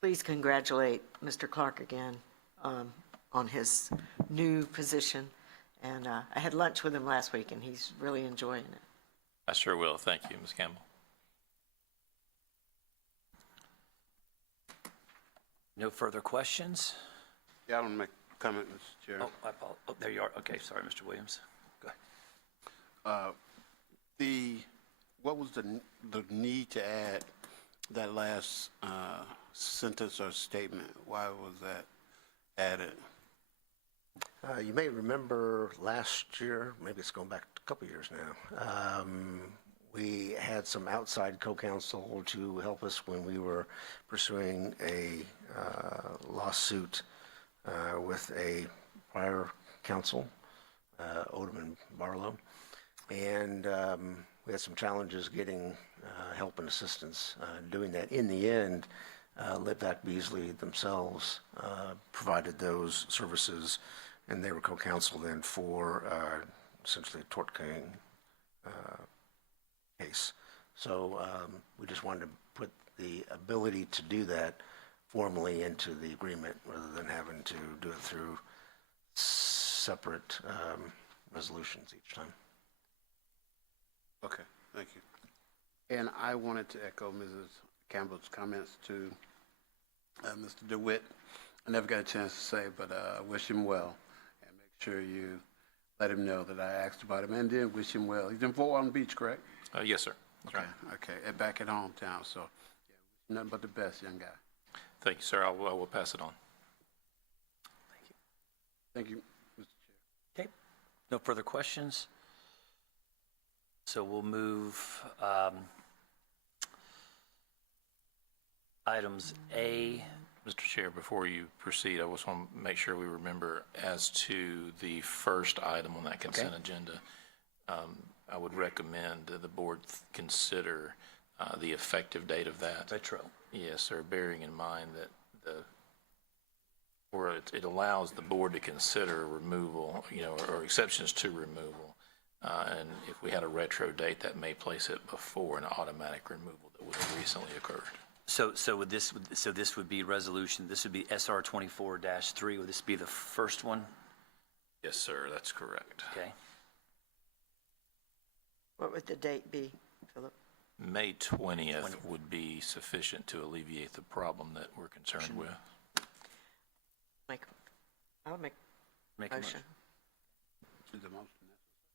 please congratulate Mr. Clark again on his new position. And I had lunch with him last week, and he's really enjoying it. I sure will. Thank you, Ms. Campbell. No further questions? Yeah, I want to make a comment, Mr. Chair. Oh, there you are. Okay, sorry, Mr. Williams. Go ahead. What was the need to add that last sentence or statement? Why was that added? You may remember last year, maybe it's going back a couple years now, we had some outside co-counsel to help us when we were pursuing a lawsuit with a prior counsel, Odom and Barlow. And we had some challenges getting help and assistance doing that. In the end, Litvak Beasley themselves provided those services, and they were co-counsel then for essentially a tort case. So we just wanted to put the ability to do that formally into the agreement rather than having to do it through separate resolutions each time. Okay, thank you. And I wanted to echo Mrs. Campbell's comments to Mr. DeWitt. I never got a chance to say, but wish him well, and make sure you let him know that I asked about him, and then wish him well. He's in Fort Walton Beach, correct? Yes, sir. That's Okay, right. okay, and back at hometown, so yeah, nothing but the best, young guy. Thank you, sir. I will pass it on. Thank you, Mr. Chair. Okay, no further questions? So we'll move items A. Mr. Chair, before you proceed, I just want to make sure we remember as to the first item on that consent agenda, I would recommend that the board consider the effective date of that. Retro. Yes, sir, bearing in mind that it allows the board to consider removal, or exceptions to removal. And if we had a retro date, that may place it before an automatic removal that would have recently occurred. So this would be resolution, this would be SR 24-3, would this be the first one? Yes, sir, that's correct. Okay. What would the date be, Philip? May 20th would be sufficient to alleviate the problem that we're concerned with. I'll make Make a a motion. Is the motion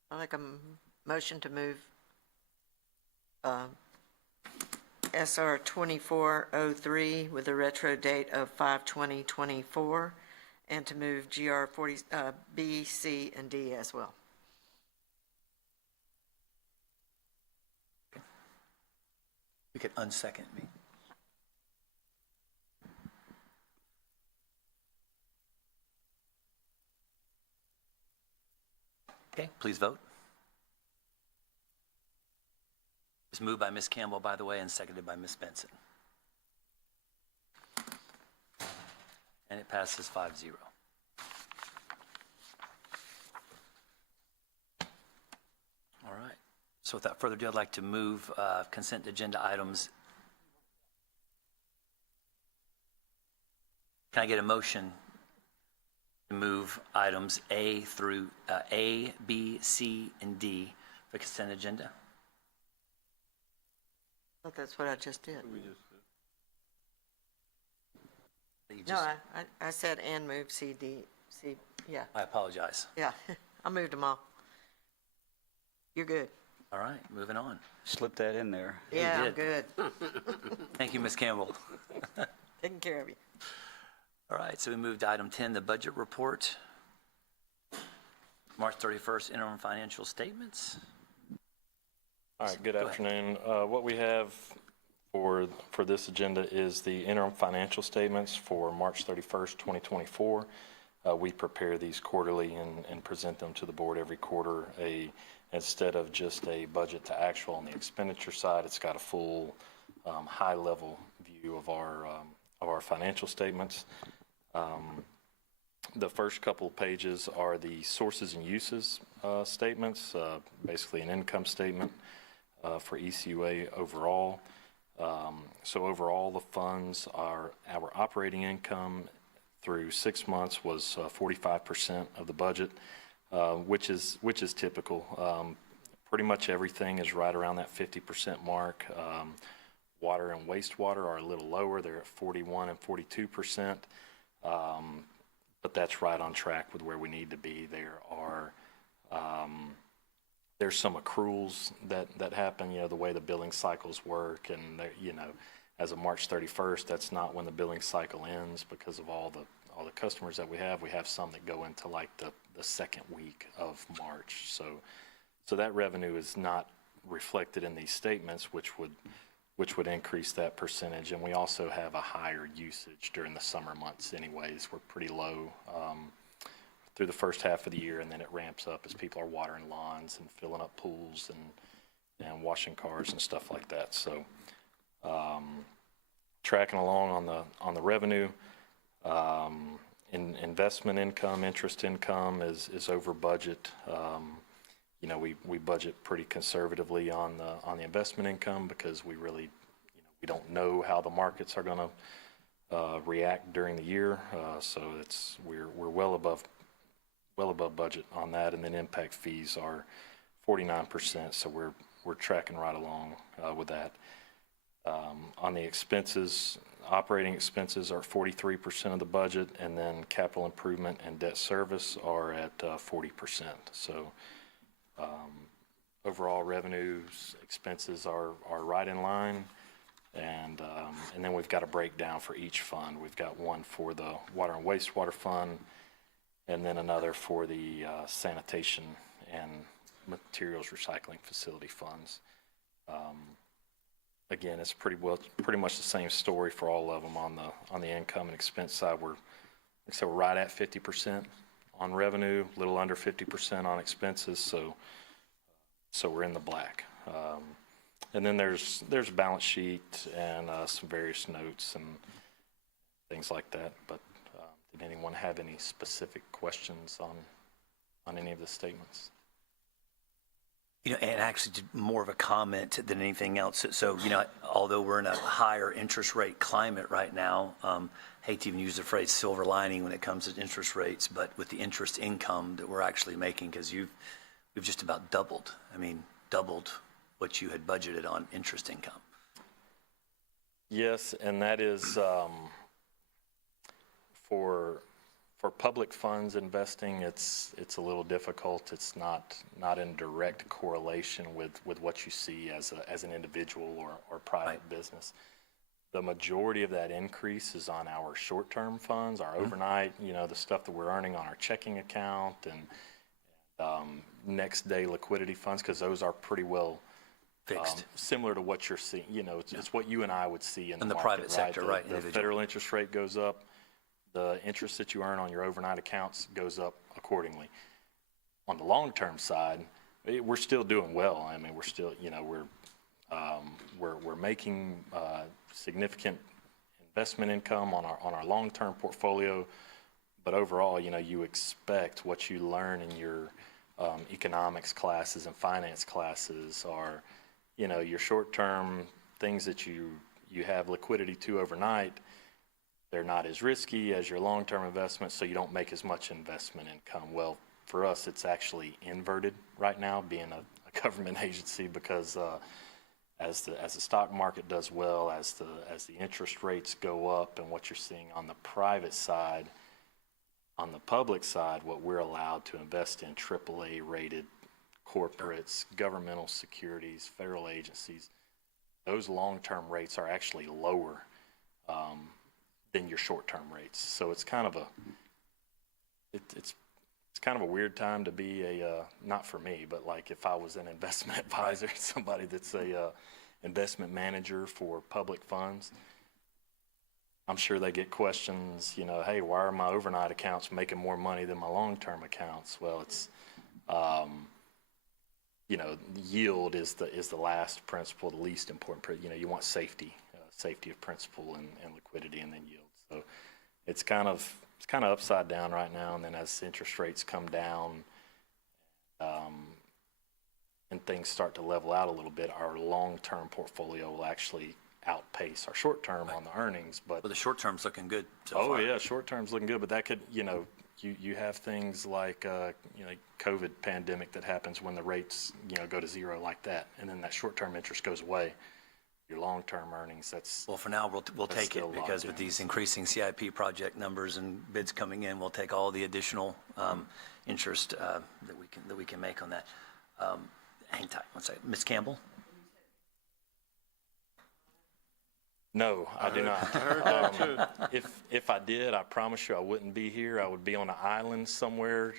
I'll make a motion to move SR 2403 with a retro date of 5/20/24, and to move GR 40 B, C, and D as well. We could unsecond me. Okay, please vote. It's moved by Ms. Campbell, by the way, and seconded by Ms. Benson. And it passes 5-0. All right. So without further ado, I'd like to move consent agenda items. Can I get a motion to move items A, B, C, and D for consent agenda? I thought that's what I just did. That you No, just- I said and move C, D, C, yeah, I apologize. yeah. I moved them all. You're good. All right, moving on. Slip that in there. Yeah, I'm did. good. Thank you, Ms. Campbell. Taking care of you. All right, so we moved to item 10, the budget report. March 31st interim financial statements. All right, good afternoon. What we have for this agenda is the interim financial statements for March 31st, 2024. We prepare these quarterly and present them to the board every quarter. Instead of just a budget to actual on the expenditure side, it's got a full high-level view of our financial statements. The first couple of pages are the sources and uses statements, basically an income statement for ECUA overall. So overall, the funds are our operating income through 6 months was 45% of the budget, which is typical. Pretty much everything is right around that 50% mark. Water and wastewater are a little lower. They're at 41 and 42%. But that's right on track with where we need to be. There's some accruals that happen, the way the billing cycles work, and as of March 31st, that's not when the billing cycle ends because of all the customers that we have. We have some that go into like the second week of March. So that revenue is not reflected in these statements, which would increase that percentage. And we also have a higher usage during the summer months anyways. We're pretty low through the first half of the year, and then it ramps up as people are watering lawns and filling up pools and washing cars and stuff like that. So tracking along on the revenue, investment income, interest income is over budget. We budget pretty conservatively on the investment income because we really, we don't know how the markets are going to react during the year. So we're well above budget on that, and then impact fees are 49%. So we're tracking right along with that. On the expenses, operating expenses are 43% of the budget, and then capital improvement and debt service are at 40%. So overall revenues, expenses are right in line, and then we've got a breakdown for each fund. We've got one for the water and wastewater fund, and then another for the sanitation and materials recycling facility funds. Again, it's pretty much the same story for all of them. On the income and expense side, we're right at 50% on revenue, a little under 50% on expenses. So we're in the black. And then there's a balance sheet and some various notes and things like that. But did anyone have any specific questions on any of the statements? And actually more of a comment than anything else. So, although we're in a higher interest rate climate right now, hate to even use the phrase silver lining when it comes to interest rates, but with the interest income that we're actually making, because we've just about doubled what you had budgeted on interest income. Yes, and that is for public funds investing, it's a little difficult. It's not in direct correlation with what you see as an individual or private business. The majority of that increase is on our short-term funds, our overnight, the stuff that we're earning on our checking account and next day liquidity funds, because those are pretty well fixed, similar to what you're seeing. It's what you and I would see in the market, private sector, right? The federal interest rate goes up. The interest that you earn on your overnight accounts goes up accordingly. On the long-term side, we're still doing well. I mean, we're still, we're making significant investment income on our long-term portfolio, but overall, you expect what you learn in your economics classes and finance classes are, your short-term things that you have liquidity to overnight. They're not as risky as your long-term investments, so you don't make as much investment income. Well, for us, it's actually inverted right now, being a government agency, because as the stock market does well, as the interest rates go up, and what you're seeing on the private side, on the public side, what we're allowed to invest in AAA-rated corporates, governmental securities, federal agencies, those long-term rates are actually lower than your short-term rates. So it's kind of a, it's kind of a weird time to be a, not for me, but like if I was an investment advisor, somebody that's a investment manager for public funds, I'm sure they get questions, you know, hey, why are my overnight accounts making more money than my long-term accounts? Well, it's, you know, yield is the last principle, the least important. You know, you want safety, safety of principal and liquidity, and then yield. So it's kind of upside down right now. And then as interest rates come down, and things start to level out a little bit, our long-term portfolio will actually outpace our short-term on the earnings. But the short term's looking good so far. yeah, short-term's looking good, but that could, you know, you have things like, you know, COVID pandemic that happens when the rates, you know, go to zero like that, and then that short-term interest goes away. Your long-term earnings, that's... Well, for now, we'll that's take it, still locked because in. with these increasing CIP project numbers and bids coming in, we'll take all the additional interest that we can make on that. Hang tight one second. Ms. Campbell? No, I do not. I heard that too. If I did, I promise you I wouldn't be here. I would be on an island somewhere.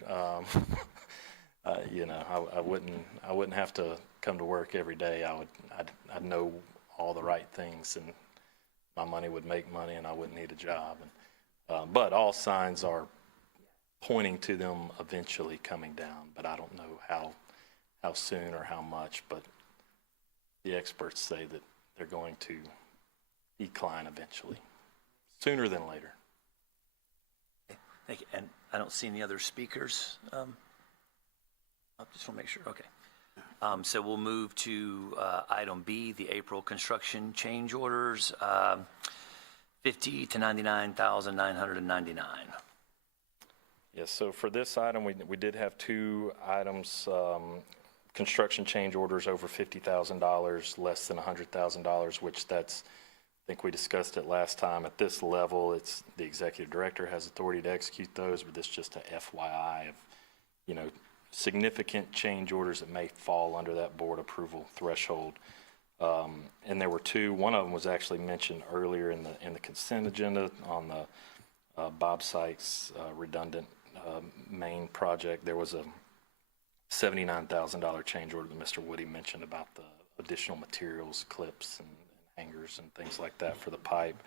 You know, I wouldn't have to come to work every day. I'd know all the right things, and my money would make money, and I wouldn't need a job. And but all signs are pointing to them eventually coming down. But I don't know how soon or how much. But the experts say that they're going to decline eventually, sooner than later. Thank you. And I don't see any other speakers. I just want to make sure. Okay. So we'll move to item B, the April construction change orders, $50,000 to $99,999. Yes, so for this item, we did have two items, construction change orders over $50,000, less than $100,000, which that's, I think we discussed it last time. At this level, it's the executive director has authority to execute those, but this is just a FYI of, you know, significant change orders that may fall under that board approval threshold. And there were two. One of them was actually mentioned earlier in the consent agenda on the Bob Sykes redundant main project. There was a $79,000 change order that Mr. Woody mentioned about the additional materials, clips and hangers and things like that for the pipe.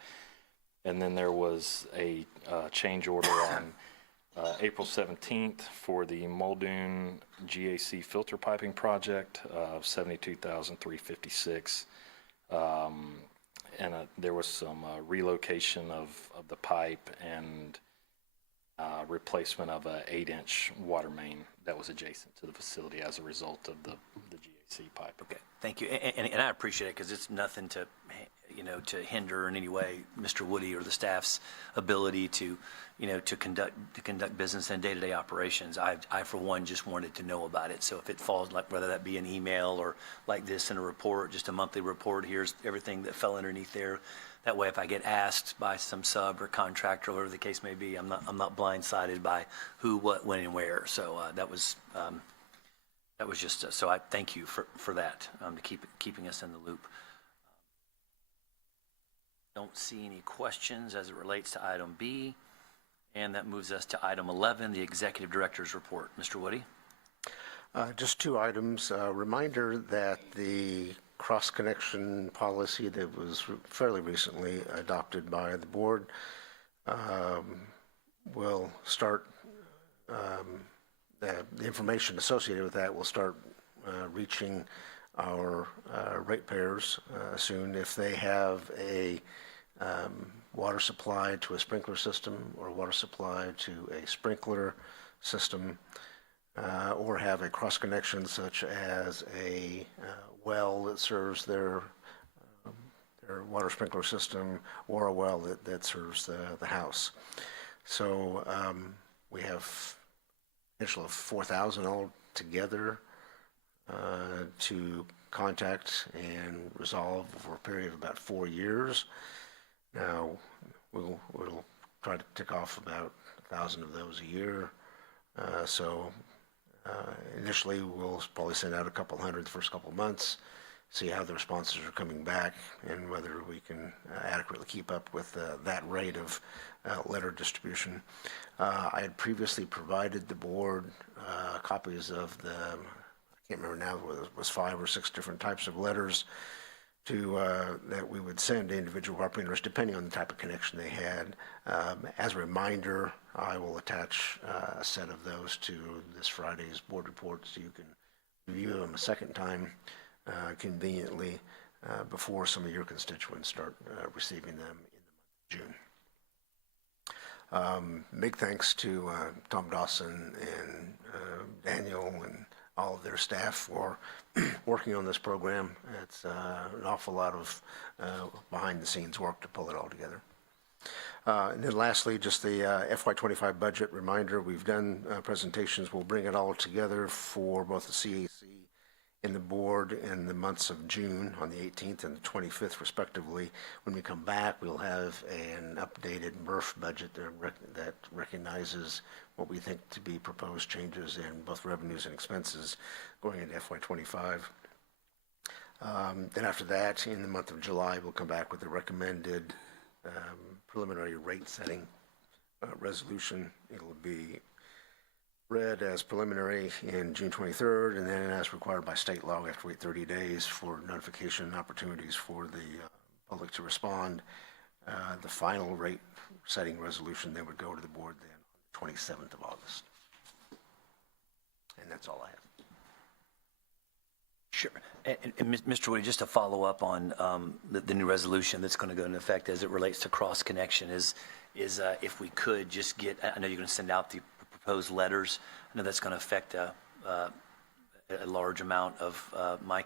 And then there was a change order on April 17th for the Muldoon GAC filter piping project of $72,356. And there was some relocation of the pipe and replacement of a 8-inch water main that was adjacent to the facility as a result of the GAC pipe. Okay, thank you. And I appreciate it, because it's nothing to, you know, to hinder in any way Mr. Woody or the staff's ability to, you know, to conduct business and day-to-day operations. I for one just wanted to know about it. So if it falls, like whether that be an email or like this in a report, just a monthly report, here's everything that fell underneath there. That way, if I get asked by some sub or contractor, or whatever the case may be, I'm not blindsided by who, what, when, and where. So that was just so I thank you for that, to keeping us in the loop. Don't see any questions as it relates to item B, and that moves us to item 11, the executive director's report. Mr. Woody. Just two items. A reminder that the cross-connection policy that was fairly recently adopted by the board will start, the information associated with that will start reaching our ratepayers soon. If they have a water supply to a sprinkler system, or water supply to a sprinkler system, or have a cross connection such as a well that serves their water sprinkler system, or a well that serves the house. So we have potential of 4,000 altogether to contact and resolve over a period of about 4 years. Now, we'll try to tick off about 1,000 of those a year. So Initially, we'll probably send out a couple hundred the first couple of months, see how the responses are coming back, and whether we can adequately keep up with that rate of letter distribution. I had previously provided the board copies of the, I can't remember now, whether it was 5 or 6 different types of letters to that we would send to individual property owners depending on the type of connection they had. As a reminder, I will attach a set of those to this Friday's board report so you can review them a second time conveniently before some of your constituents start receiving them in the month of June. Big thanks to Tom Dawson and Daniel and all of their staff for working on this program. It's an awful lot of behind-the-scenes work to pull it all together. And then lastly, just the FY25 budget reminder. We've done presentations. We'll bring it all together for both the CAC and the board in the months of June on the 18th and the 25th, respectively. When we come back, we'll have an updated MRF budget that recognizes what we think to be proposed changes in both revenues and expenses going into FY25. Then after that, in the month of July, we'll come back with a recommended preliminary rate setting resolution. It'll be read as preliminary in June 23rd, and then as required by state law, we have to wait 30 days for notification opportunities for the public to respond. The final rate setting resolution then would go to the board then on the 27th of August. And that's all I have. Sure. And Mr. Woody, just to follow up on the new resolution that's going to go into effect as it relates to cross connection is if we could just get, I know you're going to send out the proposed letters. I know that's going to affect a large amount of my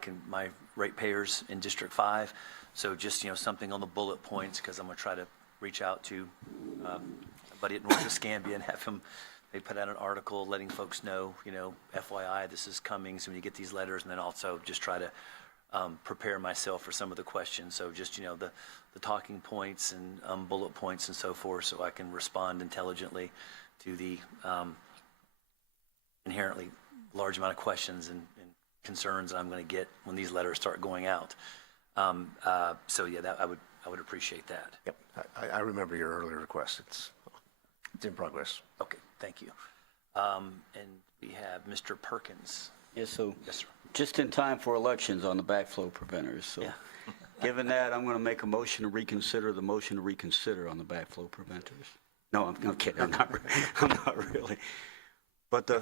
ratepayers in District 5. So just, something on the bullet points, because I'm going to try to reach out to buddy at North Escambia and have him, they put out an article letting folks know, FYI, this is coming, so when you get these letters, and then also just try to prepare myself for some of the questions. So just, the talking points and bullet points and so forth, so I can respond intelligently to the inherently large amount of questions and concerns I'm going to get when these letters start going out. So yeah, I would appreciate that. Yep, I remember your earlier request. It's in progress. Okay, thank you. And we have Mr. Perkins. Yes, so Yes, sir. just in time for elections on the backflow preventers. So Yeah. given that, I'm going to make a motion to reconsider the motion to reconsider on the backflow preventers. No, I'm kidding. I'm not really. But the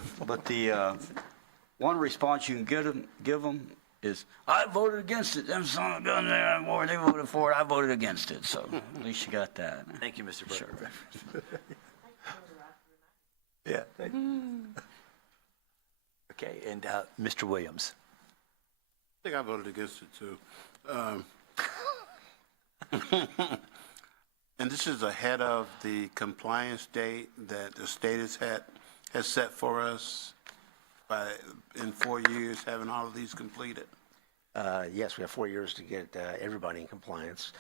one response you can give them is, I voted against it. Them son of a gun there, they voted for it. I voted against it. So at least you got that. Thank you, Mr. Perkins. Sure. Yeah, thank you. Okay, and Mr. Williams. I think I voted against it too. And this is ahead of the compliance date that the state has set for us in 4 years, having all of these completed. Yes, we have 4 years to get everybody in compliance.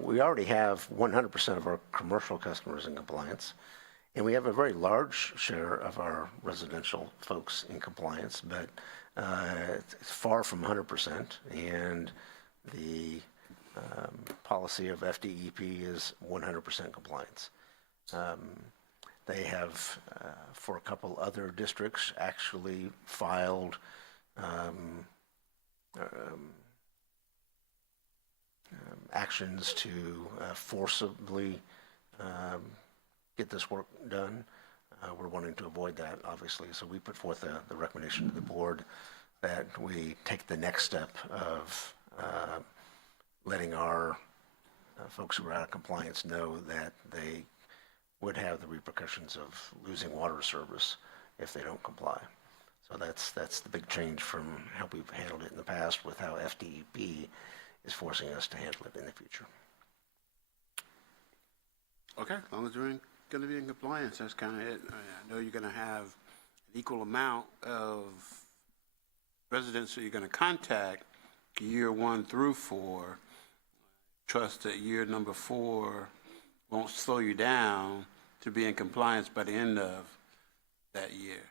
We already have 100% of our commercial customers in compliance, and we have a very large share of our residential folks in compliance, but it's far from 100%, and the policy of FDEP is 100% compliance. They have, for a couple other districts, actually filed actions to forcibly get this work done. We're wanting to avoid that, obviously, so we put forth the recommendation to the board that we take the next step of letting our folks who are out of compliance know that they would have the repercussions of losing water service if they don't comply. So that's the big change from how we've handled it in the past with how FDEP is forcing us to handle it in the future. Okay, as long as we're going to be in compliance, that's kind of it. I know you're going to have an equal amount of residents that you're going to contact year 1 through 4. Trust that year number 4 won't slow you down to be in compliance by the end of that year.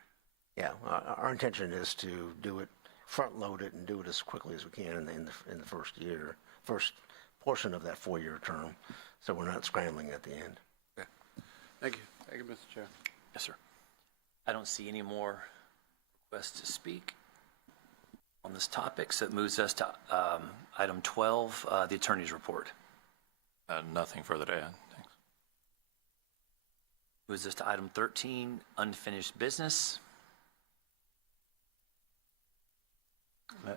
Yeah, our intention is to do it, front-load it and do it as quickly as we can in the first year, first portion of that 4-year term, so we're not scrambling at the end. Okay. Thank you. Thank you, Mr. Chair. Yes, sir. I don't see any more requests to speak on this topic, so it moves us to item 12, the attorney's report. Nothing further to add. Thanks. Moves us to item 13, unfinished business.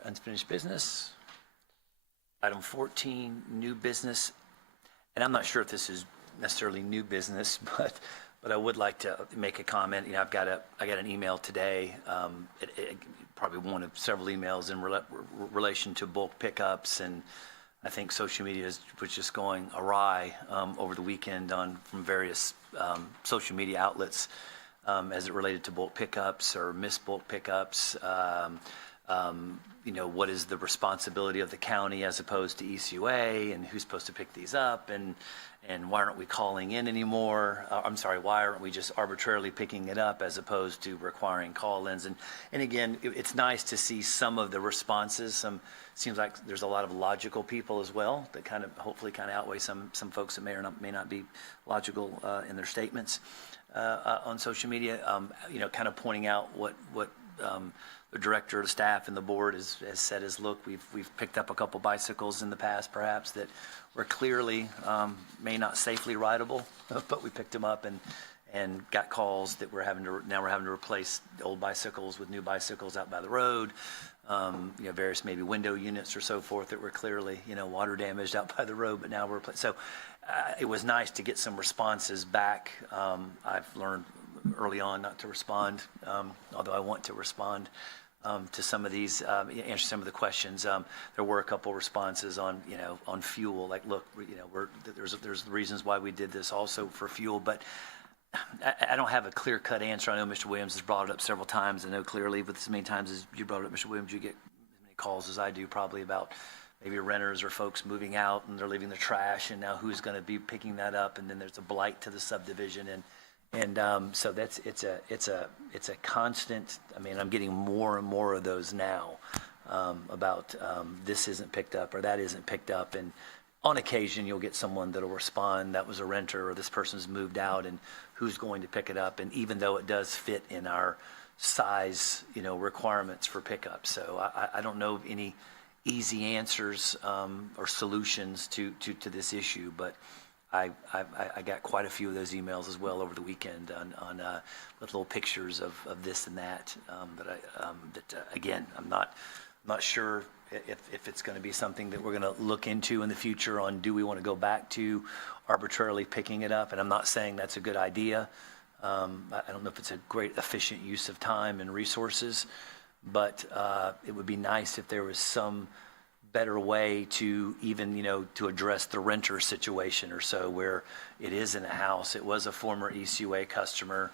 Unfinished business. Item 14, new business. And I'm not sure if this is necessarily new business, but I would like to make a comment. You know, I got an email today, probably one of several emails in relation to bulk pickups, and I think social media was just going awry over the weekend from various social media outlets as it related to bulk pickups or missed bulk pickups. You know, what is the responsibility of the county as opposed to ECUA, and who's supposed to pick these up, and why aren't we calling in anymore? Why aren't we just arbitrarily picking it up as opposed to requiring call-ins? And again, it's nice to see some of the responses. Seems like there's a lot of logical people as well that hopefully outweigh some folks that may not be logical in their statements on social media. You know, kind of pointing out what the director, the staff, and the board has said is, look, we've picked up a couple bicycles in the past, perhaps, that were clearly may not safely rideable, but we picked them up and got calls that we're having to replace old bicycles with new bicycles out by the road. You know, various maybe window units or so forth that were clearly, you know, water damaged out by the road, but now we're so it was nice to get some responses back. I've learned early on not to respond, although I want to respond to some of these, answer some of the questions. There were a couple responses on, you know, on fuel. Like, look, you know, there's reasons why we did this also for fuel, but I don't have a clear-cut answer. I know Mr. Williams has brought it up several times. I know clearly, but as many times as you brought it up, Mr. Williams, you get as many calls as I do probably about maybe renters or folks moving out and they're leaving their trash, and now who's going to be picking that up? And then there's a blight to the subdivision, and so it's a constant. I mean, I'm getting more and more of those now about this isn't picked up or that isn't picked up, and on occasion you'll get someone that'll respond, that was a renter or this person's moved out, and who's going to pick it up? And even though it does fit in our size, you know, requirements for pickup, so I don't know any easy answers or solutions to this issue, but I got quite a few of those emails as well over the weekend on with little pictures of this and that. Again, I'm not sure if it's going to be something that we're going to look into in the future on, do we want to go back to arbitrarily picking it up? And I'm not saying that's a good idea. I don't know if it's a great efficient use of time and resources, but it would be nice if there was some better way to even, you know, to address the renter situation or so, where it is in a house, it was a former ECUA customer.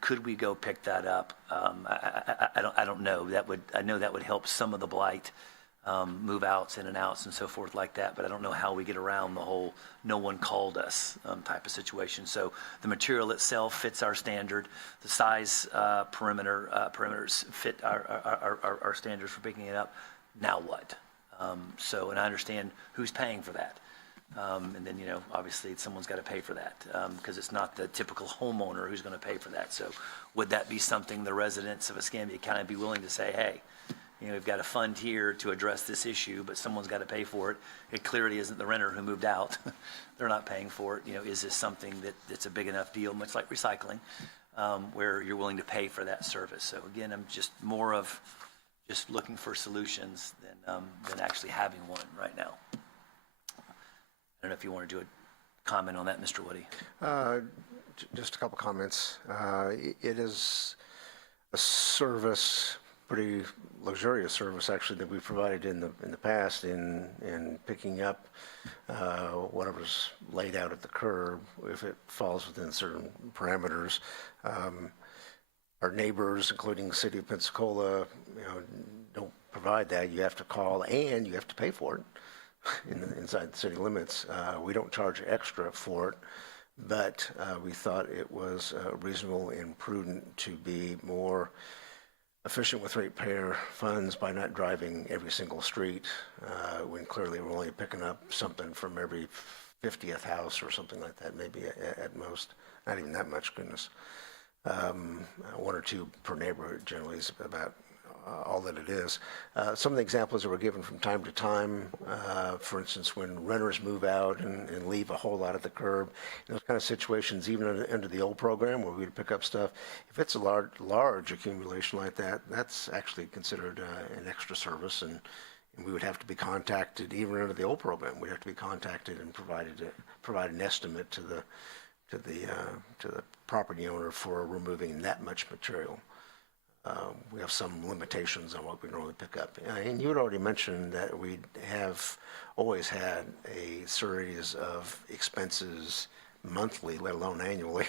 Could we go pick that up? I don't know. I know that would help some of the blight, move outs, in and outs, and so forth like that. But I don't know how we get around the whole "no one called us" type of situation. So the material itself fits our standard. The size perimeters fit our standards for picking it up. Now what? And I understand who's paying for that. And then, you know, obviously someone's got to pay for that because it's not the typical homeowner who's going to pay for that. So would that be something the residents of Escambia County be willing to say, hey, you know, we've got a fund here to address this issue, but someone's got to pay for it. It clearly isn't the renter who moved out. They're not paying for it. You know, is this something that's a big enough deal, much like recycling, where you're willing to pay for that service? So again, I'm just more of just looking for solutions than actually having one right now. I don't know if you want to do a comment on that, Mr. Woody. Just a couple comments. It is a service, pretty luxurious service actually, that we provided in the past in picking up whatever's laid out at the curb if it falls within certain parameters. Our neighbors, including the city of Pensacola, you know, don't provide that. You have to call and you have to pay for it inside the city limits. We don't charge extra for it. but we thought it was reasonable and prudent to be more efficient with ratepayer funds by not driving every single street, when clearly we're only picking up something from every 50th house or something like that, maybe at most. Not even that much, goodness. One or two per neighborhood generally is about all that it is. Some of the examples that were given from time to time, for instance, when renters move out and leave a whole lot at the curb, those kind of situations, even under the old program where we'd pick up stuff, if it's a large accumulation like that, that's actually considered an extra service, and we would have to be contacted, even under the old program, we'd have to be contacted and provide an estimate to the property owner for removing that much material. We have some limitations on what we normally pick up. And you had already mentioned that we have always had a series of expenses monthly, let alone annually,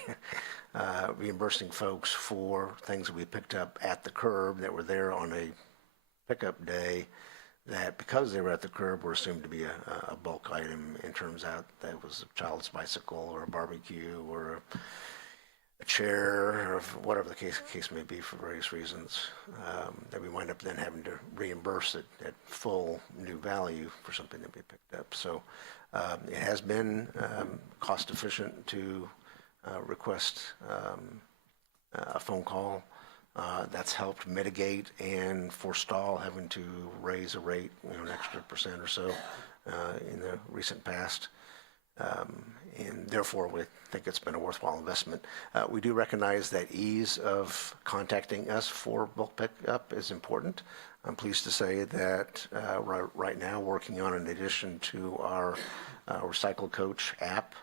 reimbursing folks for things that we picked up at the curb that were there on a pickup day, that because they were at the curb were assumed to be a bulk item, and turns out that was a child's bicycle or a barbecue or a chair, or whatever the case may be, for various reasons, that we wind up then having to reimburse it at full new value for something that we picked up. So it has been cost efficient to request a phone call. That's helped mitigate and forestall having to raise a rate, an extra % or so in the recent past. And therefore, we think it's been a worthwhile investment. We do recognize that ease of contacting us for bulk pickup is important. I'm pleased to say that right now, working on, in addition to our Recycle Coach app,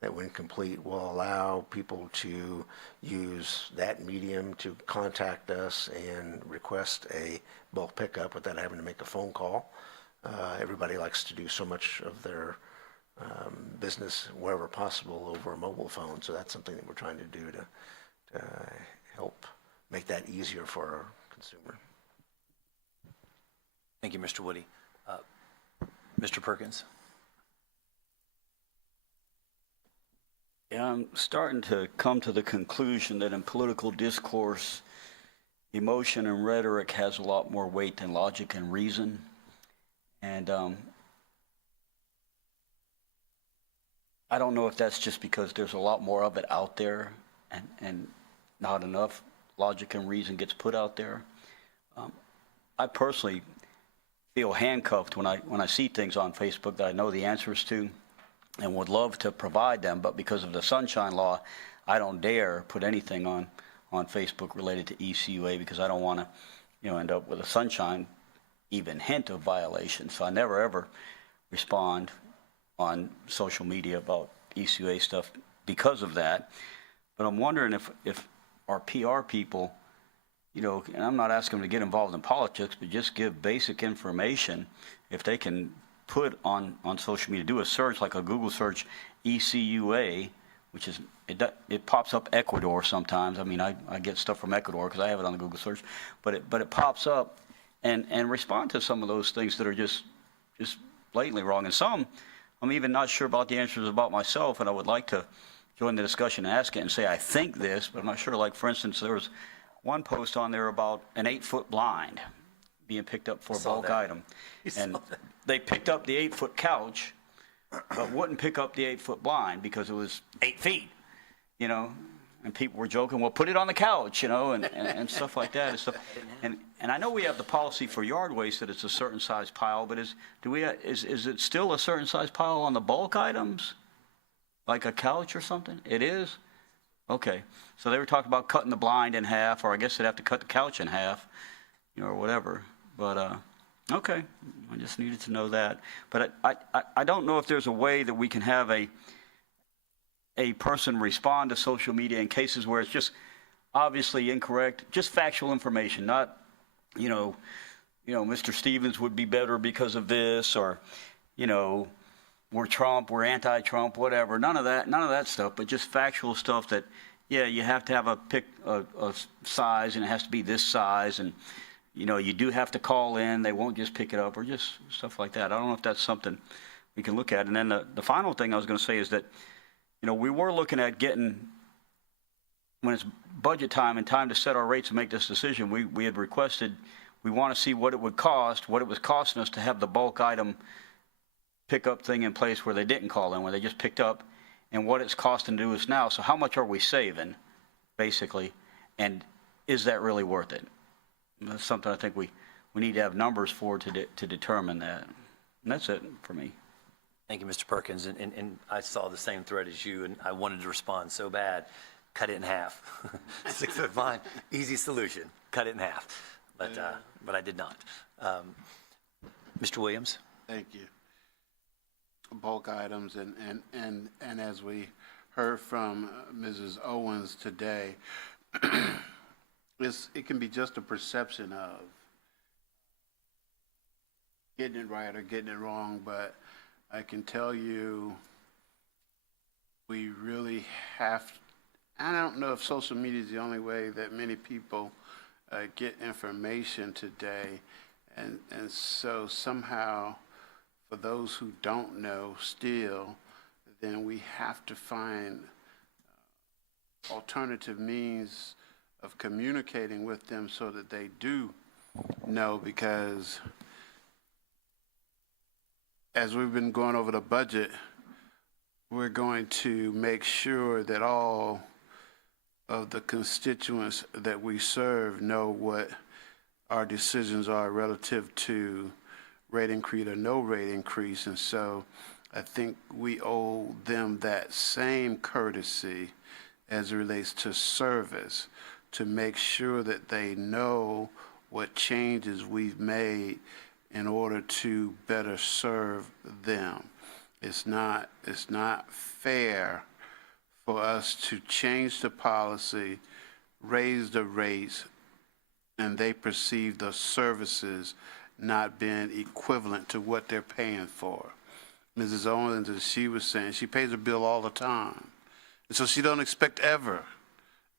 that when complete will allow people to use that medium to contact us and request a bulk pickup without having to make a phone call. Everybody likes to do so much of their business wherever possible over a mobile phone, so that's something that we're trying to do to help make that easier for our consumer. Thank you, Mr. Woody. Mr. Perkins? Yeah, I'm starting to come to the conclusion that in political discourse, emotion and rhetoric has a lot more weight than logic and reason. And I don't know if that's just because there's a lot more of it out there and not enough logic and reason gets put out there. I personally feel handcuffed when I see things on Facebook that I know the answers to and would love to provide them, but because of the Sunshine Law, I don't dare put anything on Facebook related to ECUA, because I don't want to, end up with a sunshine, even hint of violation. So I never ever respond on social media about ECUA stuff because of that. But I'm wondering if our PR people, and I'm not asking them to get involved in politics, but just give basic information, if they can put on social media, do a search like a Google search, ECUA, which is, it pops up Ecuador sometimes. I mean, I get stuff from Ecuador because I have it on the Google search, but it pops up, and respond to some of those things that are just blatantly wrong. And some, I'm even not sure about the answers about myself, and I would like to join the discussion and ask it and say, I think this, but I'm not sure. Like, for instance, there was one post on there about an 8-foot blind being picked up for a bulk item. And they picked up the 8-foot couch, but wouldn't pick up the 8-foot blind because it was 8 feet, and people were joking, well, put it on the couch, and stuff like that. And I know we have the policy for yard waste that it's a certain size pile, but is it still a certain size pile on the bulk items? Like a couch or something? It is? Okay. So they were talking about cutting the blind in half, or I guess they'd have to cut the couch in half, or whatever. But, okay, I just needed to know that. But I don't know if there's a way that we can have a person respond to social media in cases where it's just obviously incorrect, just factual information, not, Mr. Stevens would be better because of this, or, we're Trump, we're anti-Trump, whatever. None of that stuff, but just factual stuff that, yeah, you have to have a size, and it has to be this size, and you do have to call in. They won't just pick it up, or just stuff like that. I don't know if that's something we can look at. And then the final thing I was going to say is that, we were looking at getting, when it's budget time and time to set our rates and make this decision, we had requested, we want to see what it would cost, what it was costing us to have the bulk item pickup thing in place where they didn't call in, where they just picked up, and what it's costing to do us now. So how much are we saving, basically, and is that really worth it? And that's something I think we need to have numbers for to determine that. And that's it for me. Thank you, Mr. Perkins. And I saw the same thread as you, and I wanted to respond so bad. Cut it in half. 6 foot fine, easy solution. Cut it in half. But I did not. Mr. Williams? Thank you. Bulk items, and as we heard from Mrs. Owens today, it can be just a perception of getting it right or getting it wrong, but I can tell you we really have, I don't know if social media is the only way that many people get information today, and so somehow for those who don't know still, then we have to find alternative means of communicating with them so that they do know, because as we've been going over the budget, we're going to make sure that all of the constituents that we serve know what our decisions are relative to rate increase or no rate increase. And so I think we owe them that same courtesy as it relates to service, to make sure that they know what changes we've made in order to better serve them. It's not fair for us to change the policy, raise the rates, and they perceive the services not being equivalent to what they're paying for. Mrs. Owens, as she was saying, she pays a bill all the time. And so she don't expect ever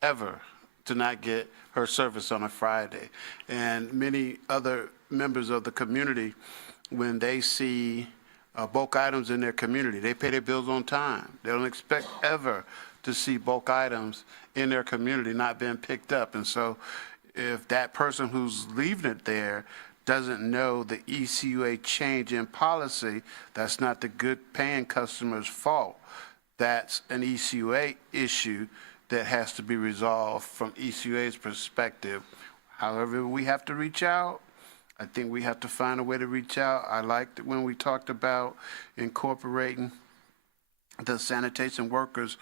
to not get her service on a Friday. And many other members of the community, when they see bulk items in their community, they pay their bills on time. They don't expect ever to see bulk items in their community not being picked up. And so if that person who's leaving it there doesn't know the ECUA change in policy, that's not the good paying customer's fault. That's an ECUA issue that has to be resolved from ECUA's perspective. However, we have to reach out. I think we have to find a way to reach out. I liked when we talked about incorporating the sanitation workers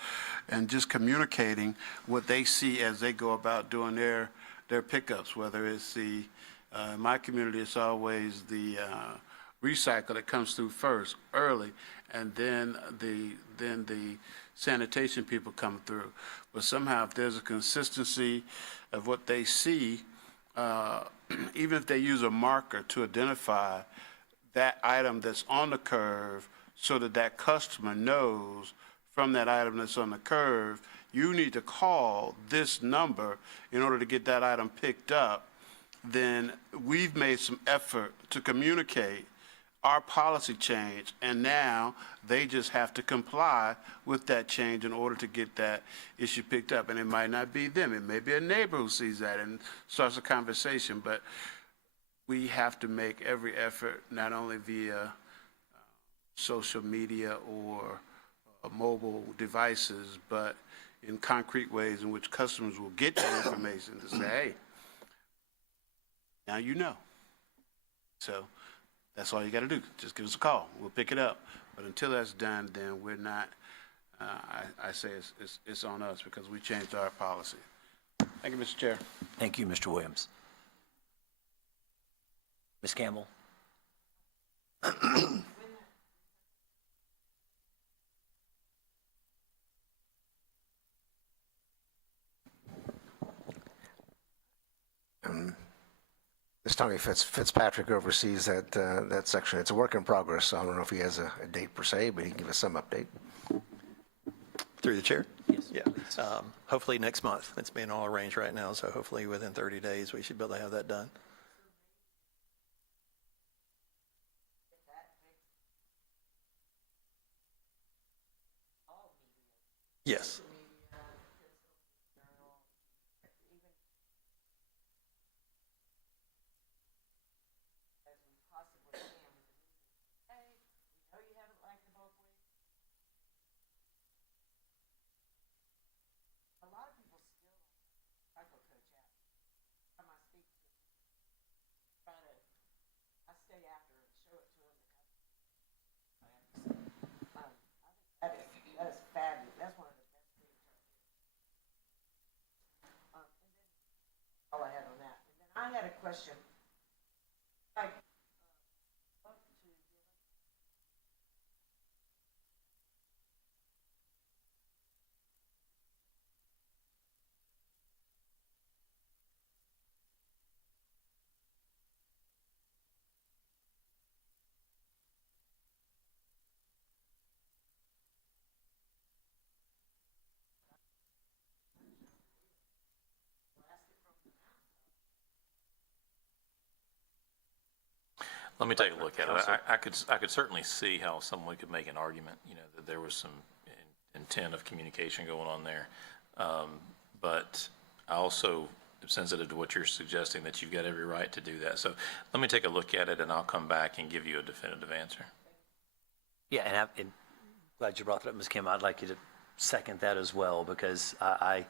and just communicating what they see as they go about doing their pickups, whether it's in my community, it's always the recycle that comes through first, early, and then the sanitation people come through. But somehow, if there's a consistency of what they see, even if they use a marker to identify that item that's on the curve so that that customer knows from that item that's on the curve, you need to call this number in order to get that item picked up, then we've made some effort to communicate our policy change, and now they just have to comply with that change in order to get that issue picked up. And it might not be them. It may be a neighbor who sees that and starts a conversation, but we have to make every effort, not only via social media or mobile devices, but in concrete ways in which customers will get that information to say, hey, now you know. So that's all you got to do. Just give us a call. We'll pick it up. But until that's done, then we're not, I say it's on us because we changed our policy. Thank you, Mr. Chair. Thank you, Mr. Williams. Ms. Campbell? Ms. Tommy Fitzpatrick oversees that section. It's a work in progress, so I don't know if he has a date per se, but he can give us some update. Through the chair? Yes. Yeah. Hopefully next month. It's being all arranged right now, so hopefully within 30 days, we should be able to have that done. Yes. That is fabulous. That's one of the best things. All I had on that. And then I had a question. Like, Let me take a look at it. I could certainly see how someone could make an argument, that there was some intent of communication going on there. But I also am sensitive to what you're suggesting, that you've got every right to do that. So let me take a look at it, and I'll come back and give you a definitive answer. Yeah, and I'm glad you brought that up, Ms. Kim. I'd like you to second that as well, because I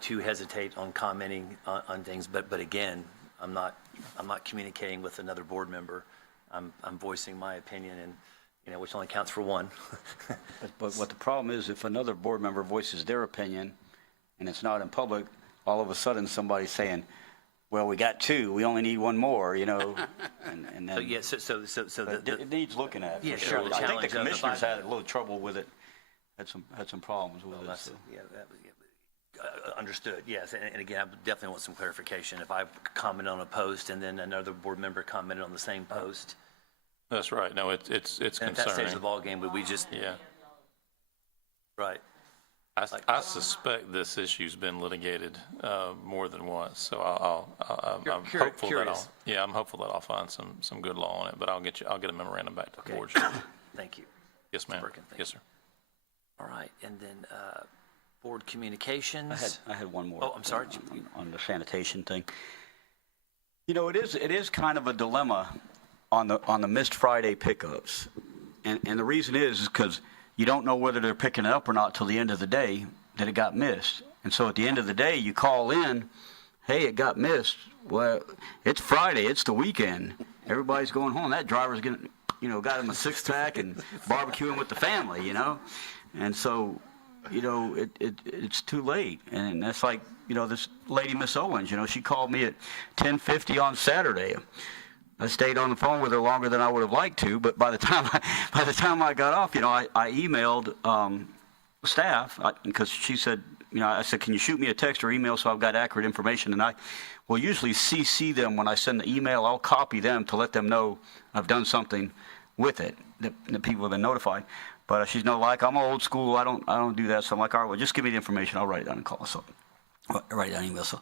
too hesitate on commenting on things, but again, I'm not communicating with another board member. I'm voicing my opinion, and which only counts for one. But what the problem is, if another board member voices their opinion and it's not in public, all of a sudden somebody's saying, well, we got two, we only need one more, and then. So, yeah, so It needs looking at. Yeah, for sure, the I think challenge the of the commissioners five- had a little trouble with it, had some problems with it. So. Yeah, understood, yes. And again, I definitely want some clarification. If I comment on a post and then another board member commented on the same post, That's right. No, it's and at that stage of concerning. the ballgame, would we just, Yeah. right? I suspect this issue's been litigated more than once, so I'm hopeful Curious. I'm hopeful that I'll find some good law on it, but I'll get a memorandum back to the Okay. board. Thank you. Yes, ma'am. Perkins, thank Yes, sir. All right, and then board communications. I had one more. Oh, I'm sorry. On the sanitation thing. It is kind of a dilemma on the missed Friday pickups. And the reason is because you don't know whether they're picking it up or not till the end of the day that it got missed. And so at the end of the day, you call in, hey, it got missed. Well, it's Friday, it's the weekend. Everybody's going home. That driver's getting, got him a six-pack and barbecuing with the family, And so, it's too late. And that's like, this lady, Miss Owens, she called me at 10:50 on Saturday. I stayed on the phone with her longer than I would have liked to, but by the time I got off, I emailed staff because she said, I said, can you shoot me a text or email so I've got accurate information? And I will usually CC them when I send the email. I'll copy them to let them know I've done something with it, that people have been notified. But she's I'm old school. I don't do that. So I'm like, all right, well, just give me the information. I'll write it down and call. So I write it down email. So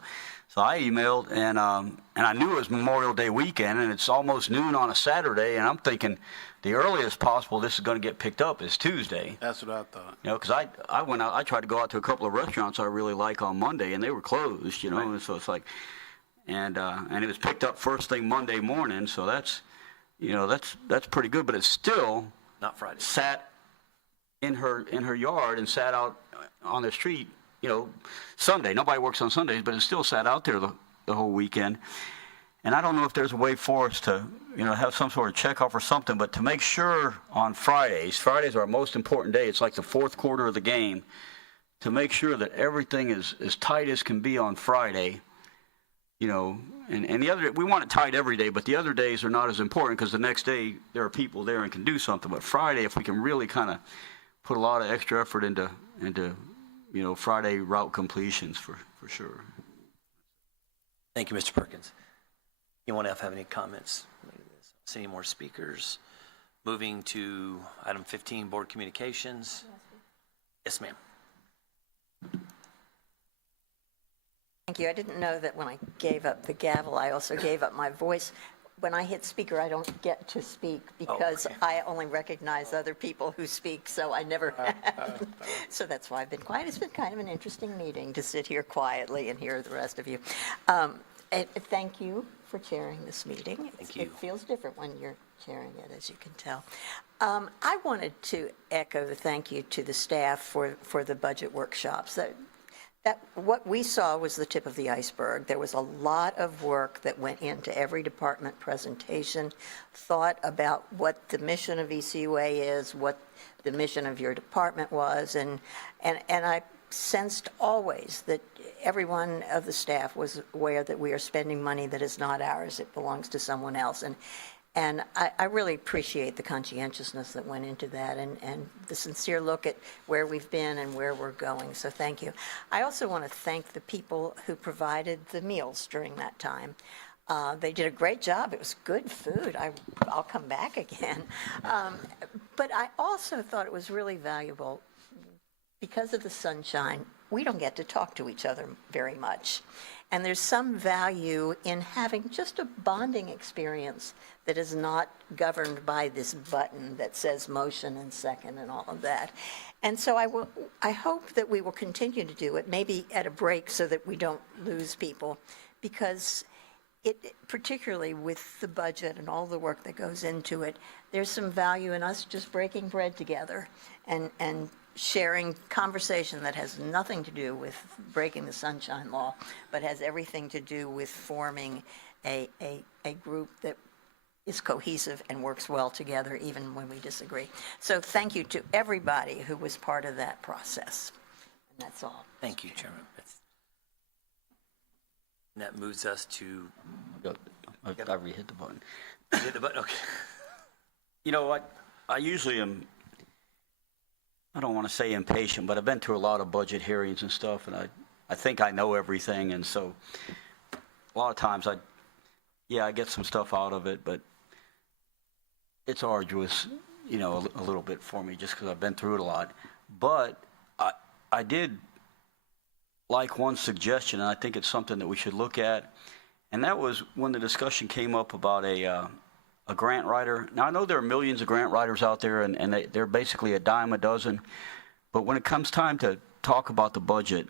I emailed, and I knew it was Memorial Day weekend, and it's almost noon on a Saturday, and I'm thinking the earliest possible this is going to get picked up is Tuesday. That's what I thought. Because I went out, I tried to go out to a couple of restaurants I really like on Monday, and they were closed, Right. and so it's like, and it was picked up first thing Monday morning, so that's pretty good, but it's still Not Friday. sat in her yard and sat out on the street, Sunday. Nobody works on Sundays, but it still sat out there the whole weekend. And I don't know if there's a way for us to, have some sort of checkoff or something, but to make sure on Fridays are our most important day. It's like the fourth quarter of the game. To make sure that everything is as tight as can be on Friday, and the other, we want it tight every day, but the other days are not as important because the next day there are people there and can do something. But Friday, if we can really kind of put a lot of extra effort into Friday route completions for sure. Thank you, Mr. Perkins. Anyone else have any comments? See any more speakers? Moving to item 15, board communications. Yes, ma'am. Thank you. I didn't know that when I gave up the gavel, I also gave up my voice. when I hit speaker, I don't get to speak because I only recognize other people who speak, so I never have. So that's why I've been quiet. It's been kind of an interesting meeting to sit here quietly and hear the rest of you. And thank you for chairing this meeting. Thank you. It feels different when you're chairing it, as you can tell. I wanted to echo the thank you to the staff for the budget workshops. What we saw was the tip of the iceberg. There was a lot of work that went into every department presentation, thought about what the mission of ECUA is, what the mission of your department was, and I sensed always that everyone of the staff was aware that we are spending money that is not ours, it belongs to someone else. And I really appreciate the conscientiousness that went into that and the sincere look at where we've been and where we're going. So thank you. I also want to thank the people who provided the meals during that time. They did a great job. It was good food. I'll come back again. But I also thought it was really valuable because of the sunshine. We don't get to talk to each other very much. And there's some value in having just a bonding experience that is not governed by this button that says motion and second and all of that. And so I hope that we will continue to do it, maybe at a break so that we don't lose people, because particularly with the budget and all the work that goes into it, there's some value in us just breaking bread together and sharing conversation that has nothing to do with breaking the Sunshine Law, but has everything to do with forming a group that is cohesive and works well together even when we disagree. So thank you to everybody who was part of that process. And that's all. Thank you, Chairman. And that moves us to... I re-hit the button. You hit the button? Okay. You know what? I usually am, I don't want to say impatient, but I've been to a lot of budget hearings and stuff, and I think I know everything, and so a lot of times I get some stuff out of it, but it's arduous, a little bit for me just because I've been through it a lot. But I did like one suggestion, and I think it's something that we should look at, and that was when the discussion came up about a grant writer. Now, I know there are millions of grant writers out there, and they're basically a dime a dozen, but when it comes time to talk about the budget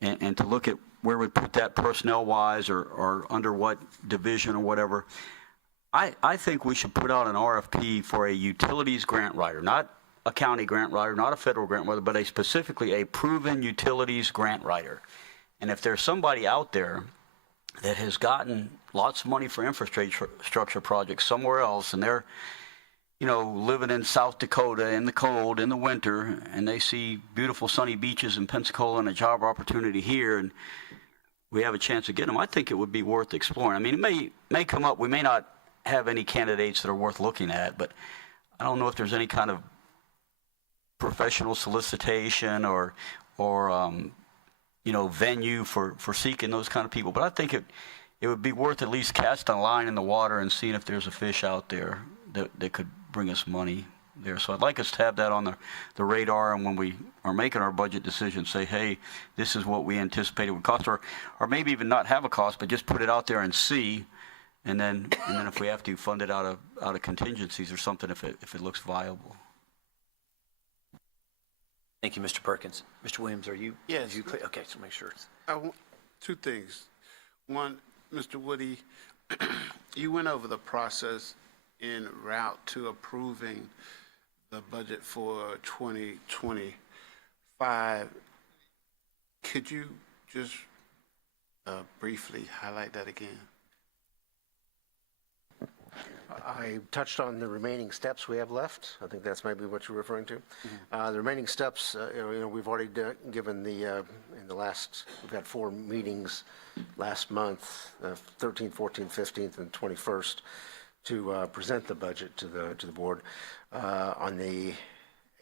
and to look at where we put that personnel-wise or under what division or whatever, I think we should put out an RFP for a utilities grant writer, not a county grant writer, not a federal grant writer, but specifically a proven utilities grant writer. And if there's somebody out there that has gotten lots of money for infrastructure projects somewhere else, and they're, living in South Dakota in the cold, in the winter, and they see beautiful sunny beaches in Pensacola and a job opportunity here, and we have a chance to get them, I think it would be worth exploring. I mean, it may come up, we may not have any candidates that are worth looking at, but I don't know if there's any kind of professional solicitation or venue for seeking those kind of people. But I think it would be worth at least casting a line in the water and seeing if there's a fish out there that could bring us money there. So I'd like us to have that on the radar, and when we are making our budget decisions, say, hey, this is what we anticipate it would cost, or maybe even not have a cost, but just put it out there and see, and then if we have to, fund it out of contingencies or something if it looks viable. Thank you, Mr. Perkins. Mr. Williams, are you? Yes. Okay, so make sure. Two things. One, Mr. Woody, you went over the process en route to approving the budget for 2025. Could you just briefly highlight that again? I touched on the remaining steps we have left. I think that's maybe what you're referring to. The remaining steps, we've already given we've had 4 meetings last month, 13th, 14th, 15th, and 21st, to present the budget to the board. On the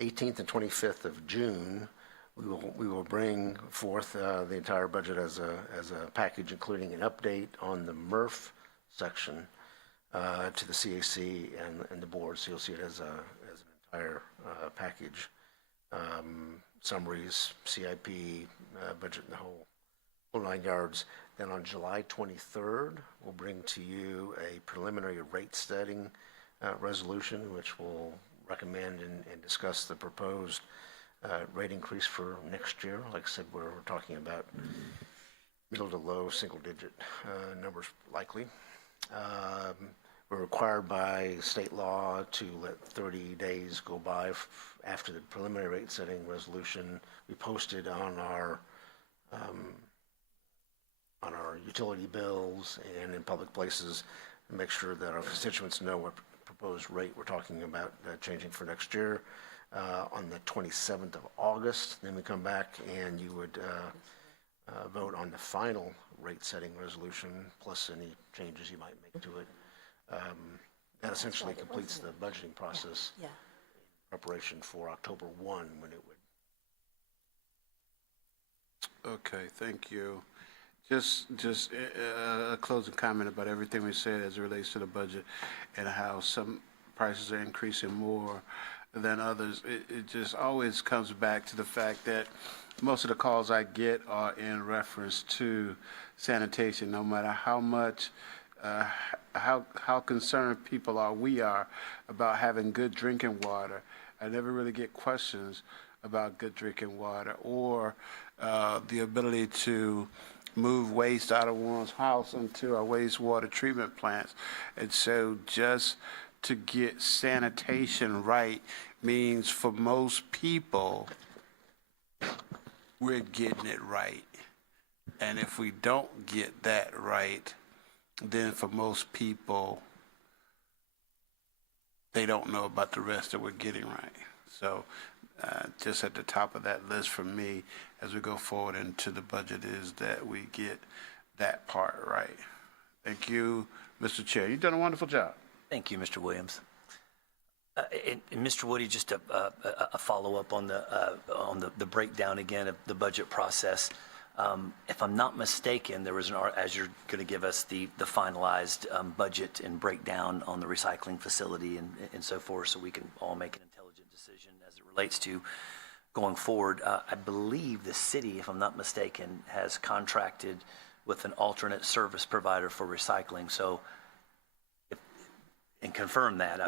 18th and 25th of June, we will bring forth the entire budget as a package, including an update on the MRF section to the CAC and the board, so you'll see it as an entire package. Summaries, CIP, budget in the whole. whole 9 yards. Then on July 23rd, we'll bring to you a preliminary rate setting resolution, which will recommend and discuss the proposed rate increase for next year. Like I said, we're talking about middle to low single-digit numbers likely. We're required by state law to let 30 days go by after the preliminary rate setting resolution. We posted on our utility bills and in public places and make sure that our constituents know what proposed rate we're talking about changing for next year. On the 27th of August, then we come back and you would vote on the final rate setting resolution plus any changes you might make to it. That essentially completes the budgeting process. Yeah. In preparation for October 1 when it would. Okay, thank you. Just a closing comment about everything we said as it relates to the budget and how some prices are increasing more than others. It just always comes back to the fact that most of the calls I get are in reference to sanitation, no matter how much, how concerned we are about having good drinking water. I never really get questions about good drinking water or the ability to move waste out of one's house into our wastewater treatment plants. And so just to get sanitation right means for most people, we're getting it right. And if we don't get that right, then for most people, they don't know about the rest that we're getting right. So just at the top of that list for me as we go forward into the budget is that we get that part right. Thank you, Mr. Chair. You've done a wonderful job. Thank you, Mr. Williams. And Mr. Woody, just a follow-up on the breakdown again of the budget process. If I'm not mistaken, there was as you're going to give us the finalized budget and breakdown on the recycling facility and so forth, so we can all make an intelligent decision as it relates to going forward. I believe the city, if I'm not mistaken, has contracted with an alternate service provider for recycling. So, and confirm that,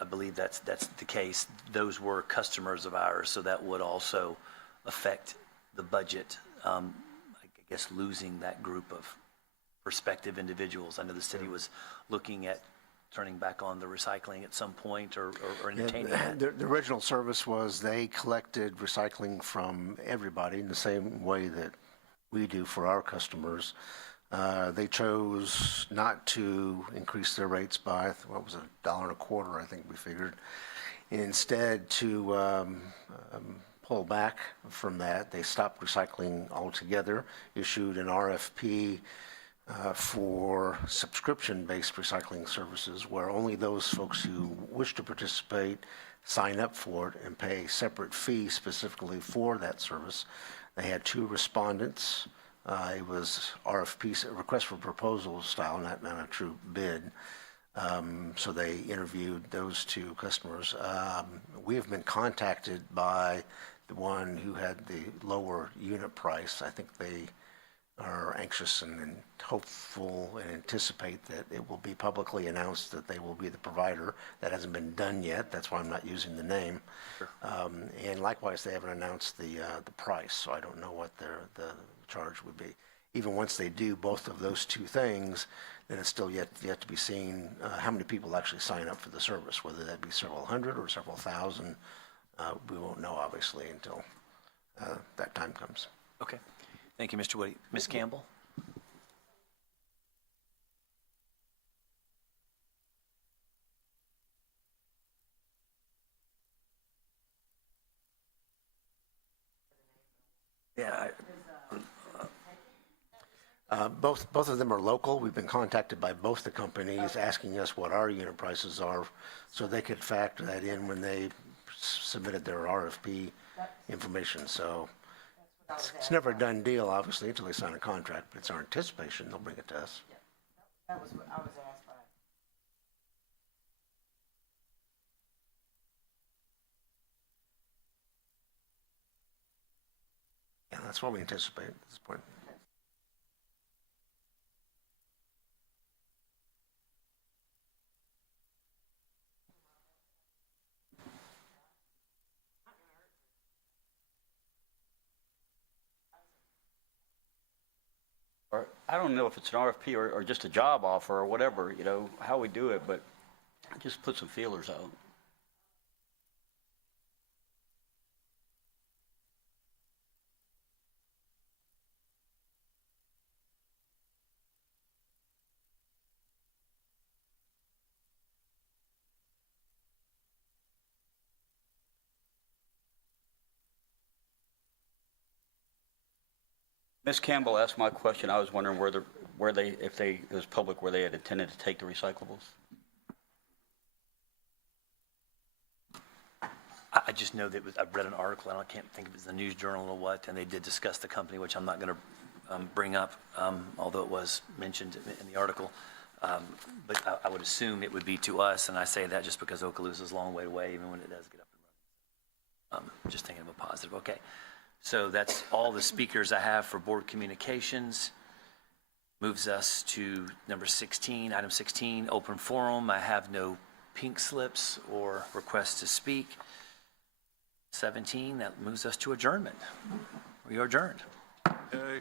I believe that's the case. Those were customers of ours, so that would also affect the budget. I guess losing that group of prospective individuals. I know the city was looking at turning back on the recycling at some point or entertaining that. The original service was they collected recycling from everybody in the same way that we do for our customers. They chose not to increase their rates by, what was it, $1.25, I think we figured. Instead to pull back from that, they stopped recycling altogether, issued an RFP for subscription-based recycling services where only those folks who wish to participate sign up for it and pay a separate fee specifically for that service. They had 2 respondents. It was RFP, request for proposal style, not a true bid. So they interviewed those 2 customers. We have been contacted by the one who had the lower unit price. I think they are anxious and hopeful and anticipate that it will be publicly announced that they will be the provider. That hasn't been done yet. That's why I'm not using the name. Sure. And likewise, they haven't announced the price, so I don't know what the charge would be. Even once they do both of those 2 things, then it's still yet to be seen how many people actually sign up for the service, whether that be several hundred or several thousand. We won't know, obviously, until that time comes. Okay. Thank you, Mr. Woody. Ms. Campbell? Yeah. Both of them are local. We've been contacted by both the companies asking us what our unit prices are so they could factor that in when they submitted their RFP information. So it's never a done deal, obviously, until they sign a contract, but it's our anticipation they'll bring it to us. That was what I was asked by. Yeah, that's what we anticipate at this point. Or, I don't know if it's an RFP or just a job offer or whatever, you know, how we do it, but just put some feelers out. Ms. Campbell asked my question. I was wondering if it was public, where they had intended to take the recyclables. I just know that I read an article, and I can't think if it's the News Journal or what, and they did discuss the company, which I'm not going to bring up, although it was mentioned in the article. But I would assume it would be to us, and I say that just because Okaloosa is a long way away, even when it does get up and running. Just thinking of a positive. Okay. So that's all the speakers I have for board communications. Moves us to number 16, item 16, open forum. I have no pink slips or requests to speak. 17, that moves us to adjournment. We are adjourned. Okay.